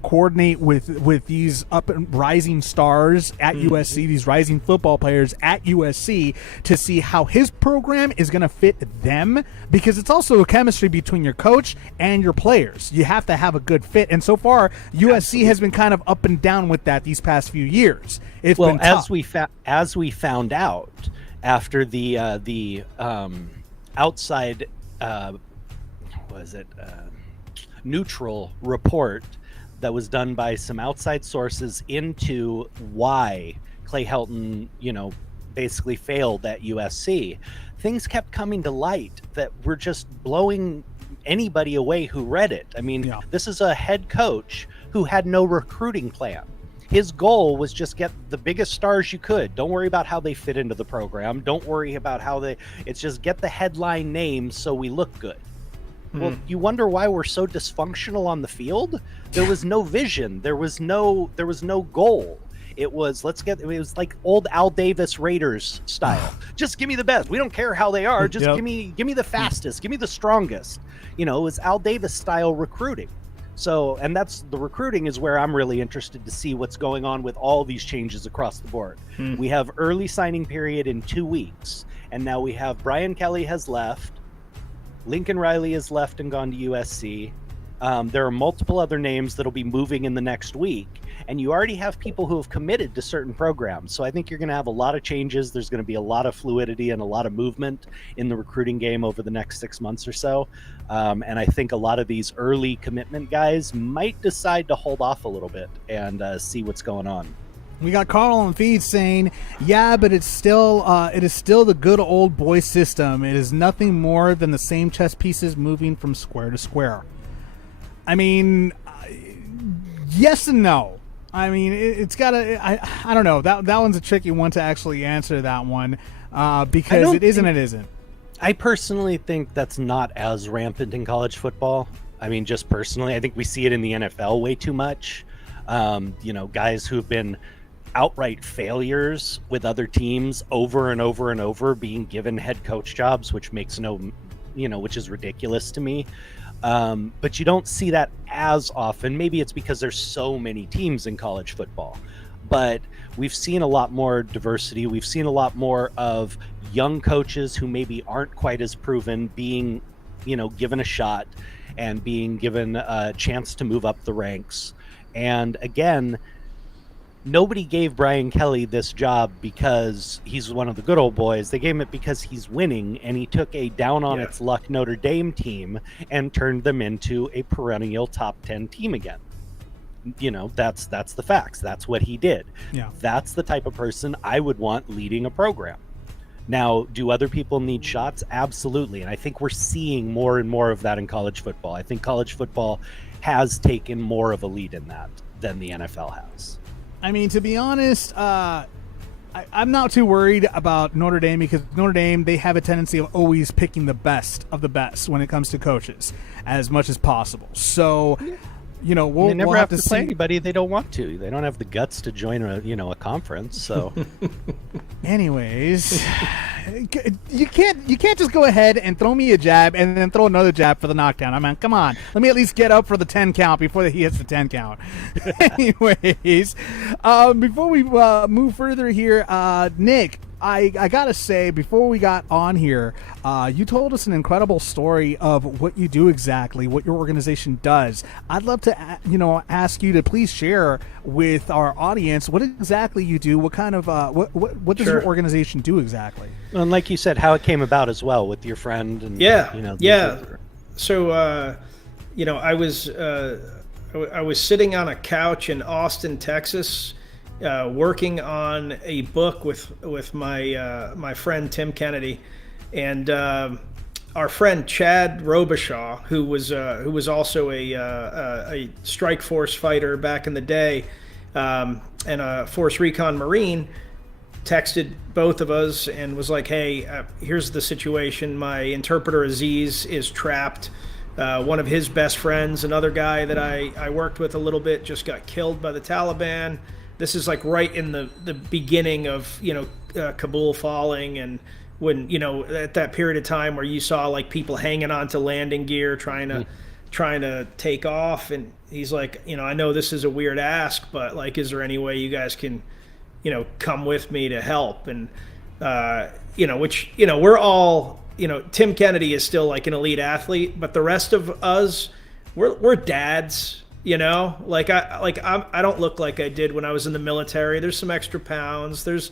coordinate with these up and rising stars at USC, these rising football players at USC, to see how his program is going to fit them, because it's also a chemistry between your coach and your players. You have to have a good fit. And so far, USC has been kind of up and down with that these past few years. It's been tough. As we found out after the outside neutral report that was done by some outside sources into why Clay Helton, basically failed at USC, things kept coming to light that were just blowing anybody away who read it. This is a head coach who had no recruiting plan. His goal was just get the biggest stars you could. Don't worry about how they fit into the program. Don't worry about it's just get the headline names so we look good. Well, you wonder why we're so dysfunctional on the field? There was no vision. There was no goal. It was like old Al Davis Raiders style. Just give me the best. We don't care how they are. Just give me the fastest. Give me the strongest. It was Al Davis style recruiting. So, and that's the recruiting is where I'm really interested to see what's going on with all these changes across the board. We have early signing period in 2 weeks, and now we have Brian Kelly has left. Lincoln Riley has left and gone to USC. There are multiple other names that'll be moving in the next week, and you already have people who have committed to certain programs. So I think you're going to have a lot of changes. There's going to be a lot of fluidity and a lot of movement in the recruiting game over the next 6 months or so. And I think a lot of these early commitment guys might decide to hold off a little bit and see what's going on. We got Carl on feed saying, yeah, but it is still the good old boy system. It is nothing more than the same chess pieces moving from square to square. Yes and no. It's got to, I don't know. That one's a tricky one to actually answer that one because it isn't. I personally think that's not as rampant in college football. Just personally, I think we see it in the NFL way too much. Guys who've been outright failures with other teams over and over and over being given head coach jobs, which makes which is ridiculous to me. But you don't see that as often. Maybe it's because there's so many teams in college football, but we've seen a lot more diversity. We've seen a lot more of young coaches who maybe aren't quite as proven being, given a shot and being given a chance to move up the ranks. And again, nobody gave Brian Kelly this job because he's one of the good old boys. They gave him it because he's winning, and he took a down on its luck Notre Dame team and turned them into a perennial top 10 team again. That's the facts. That's what he did. Yeah. That's the type of person I would want leading a program. Now, do other people need shots? Absolutely. And I think we're seeing more and more of that in college football. I think college football has taken more of a lead in that than the NFL has. To be honest, I'm not too worried about Notre Dame because Notre Dame, they have a tendency of always picking the best of the best when it comes to coaches as much as possible. So, you know, they never we'll have to see. play anybody they don't want to. They don't have the guts to join a conference. So, anyways, you can't just go ahead and throw me a jab and then throw another jab for the knockdown. I mean, come on, let me at least get up for the 10 count before he hits the 10 count. Anyways, before we move further here, Nick, I gotta say, before we got on here, you told us an incredible story of what you do exactly, what your organization does. I'd love to, ask you to please share with our audience what exactly you do. What kind of what does your organization do exactly? And like you said, how it came about as well with your friend. And So, I was sitting on a couch in Austin, Texas, working on a book with my friend Tim Kennedy, and our friend Chad Robichaud, who was also a strike force fighter back in the day, and a Force Recon Marine, texted both of us and was like, "Hey, here's the situation. My interpreter Aziz is trapped. One of his best friends, another guy that I worked with a little bit, just got killed by the Taliban." This is like right in the beginning of, Kabul falling, and when, at that period of time where you saw like people hanging on to landing gear, trying to take off. And he's like, I know this is a weird ask, but like, is there any way you guys can, come with me to help? And, we're all, Tim Kennedy is still like an elite athlete, but the rest of us, we're dads. I don't look like I did when I was in the military. There's some extra pounds. There's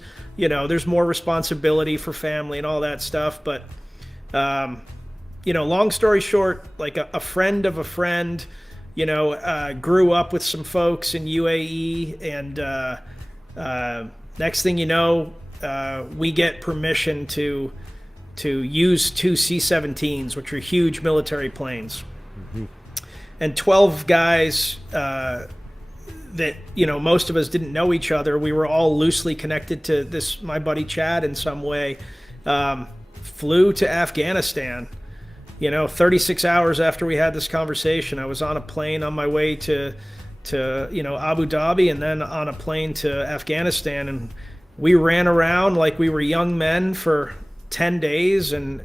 more responsibility for family and all that stuff. But, long story short, like a friend of a friend, grew up with some folks in UAE, and next thing you know, we get permission to use 2 C-17s, which are huge military planes. Mm-hmm. And 12 guys that, most of us didn't know each other. We were all loosely connected to my buddy Chad in some way, flew to Afghanistan. 36 hours after we had this conversation, I was on a plane on my way to Abu Dhabi, and then on a plane to Afghanistan. And we ran around like we were young men for 10 days. And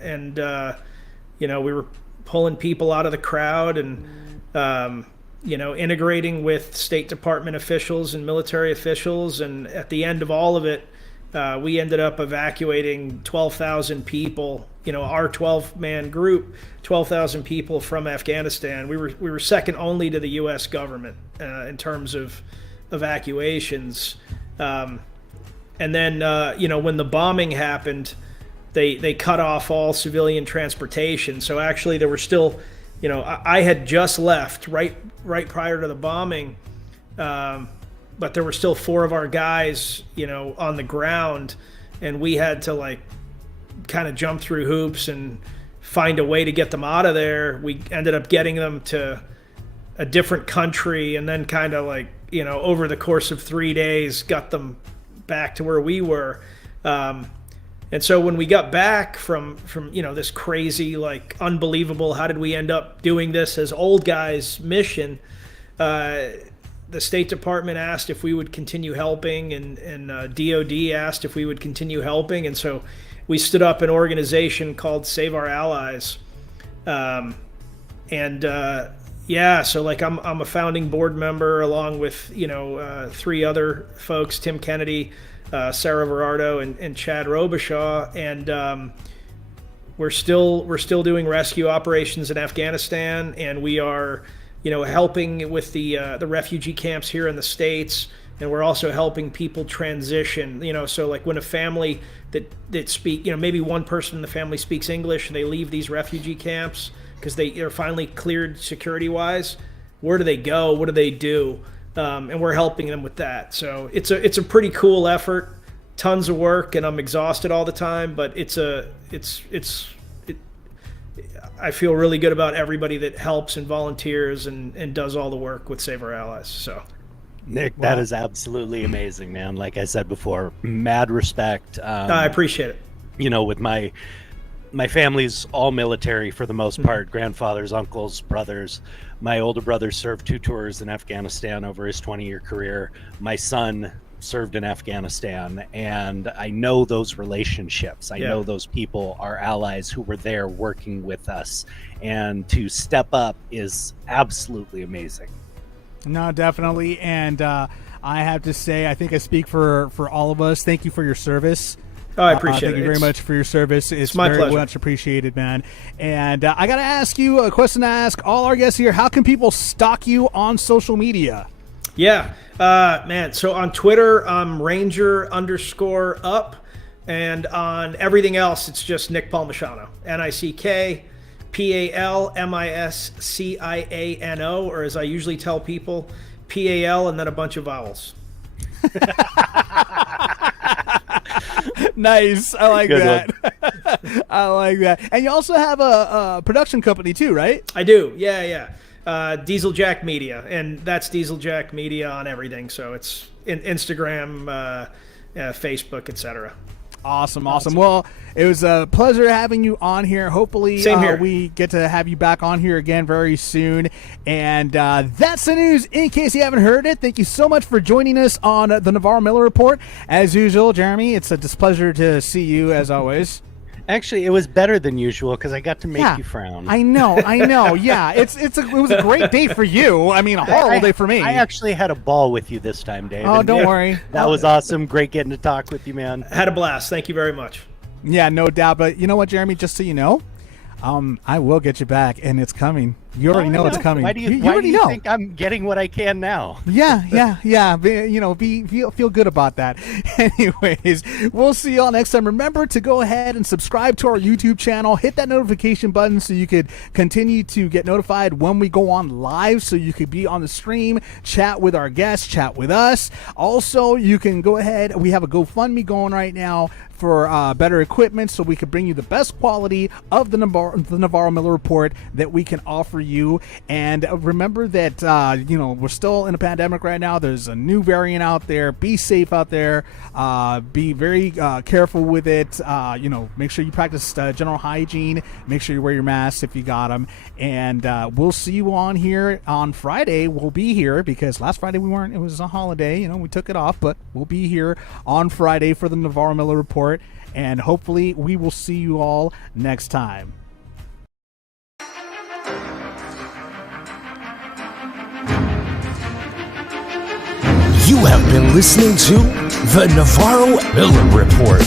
we were pulling people out of the crowd and, integrating with State Department officials and military officials. And at the end of all of it, we ended up evacuating 12,000 people, our 12-man group, 12,000 people from Afghanistan. We were second only to the U.S. government in terms of evacuations. And then, when the bombing happened, they cut off all civilian transportation. So actually there were still, I had just left right prior to the bombing, but there were still 4 of our guys, on the ground, and we had to kind of jump through hoops and find a way to get them out of there. We ended up getting them to a different country, and then kind of over the course of 3 days, got them back to where we were. And so when we got back from this crazy, unbelievable, how did we end up doing this as old guys mission, the State Department asked if we would continue helping, and DOD asked if we would continue helping. And so we stood up an organization called Save Our Allies. So I'm a founding board member along with, 3 other folks, Tim Kennedy, Sarah Verardo, and Chad Robichaud, and we're still doing rescue operations in Afghanistan, and we are, helping with the refugee camps here in the States, and we're also helping people transition. So when a family that speak, maybe one person in the family speaks English, and they leave these refugee camps because they are finally cleared security-wise. Where do they go? What do they do? And we're helping them with that. So it's a pretty cool effort, tons of work, and I'm exhausted all the time. But I feel really good about everybody that helps and volunteers and does all the work with Save Our Allies. So Nick, that is absolutely amazing, man. Like I said before, mad respect. I appreciate it. You know, with my family's all military for the most part, grandfathers, uncles, brothers. My older brother served 2 tours in Afghanistan over his 20-year career. My son served in Afghanistan, and I know those relationships. I know those people are allies who were there working with us, and to step up is absolutely amazing. No, definitely. And I have to say, I think I speak for all of us. Thank you for your service. Oh, I appreciate it. Thank you very much for your service. It's my very pleasure. much appreciated, man. And I got to ask you a question to ask all our guests here. How can people stalk you on social media? Yeah, man. So on Twitter, I'm Ranger_up. And on everything else, it's just Nick Palmisciano. NickPalmisciano, or as I usually tell people, PAL and then a bunch of vowels. Nice. I like that. I like that. And you also have a production company too, right? I do. Yeah. Diesel Jack Media, and that's Diesel Jack Media on everything. So it's in Instagram, Facebook, etc. Awesome. Well, it was a pleasure having you on here. Hopefully we get to have you back on here again very soon. And that's the news in case you haven't heard it. Thank you so much for joining us on the Navarro-Miller Report. As usual, Jeremy, it's a displeasure to see you as always. Actually, it was better than usual because I got to make you frown. I know. Yeah, it was a great day for you. I mean, a horrible day for me. I actually had a ball with you this time, Dave. Oh, don't worry. That was awesome. Great getting to talk with you, man. Had a blast. Thank you very much. Yeah, no doubt. But you know what, Jeremy? Just so you know, I will get you back, and it's coming. You already know it's coming. Why do you think I'm getting what I can now? Yeah. Feel good about that. Anyways, we'll see y'all next time. Remember to go ahead and subscribe to our YouTube channel. Hit that notification button so you could continue to get notified when we go on live, so you could be on the stream, chat with our guests, chat with us. Also, you can go ahead. We have a GoFundMe going right now for better equipment, so we can bring you the best quality of the Navarro-Miller Report that we can offer you. And remember that we're still in a pandemic right now. There's a new variant out there. Be safe out there. Be very careful with it. Make sure you practice general hygiene. Make sure you wear your masks if you got them. And we'll see you on here on Friday. We'll be here because last Friday we weren't. It was a holiday. We took it off, but we'll be here on Friday for the Navarro-Miller Report. And hopefully we will see you all next time. You have been listening to the Navarro-Miller Report.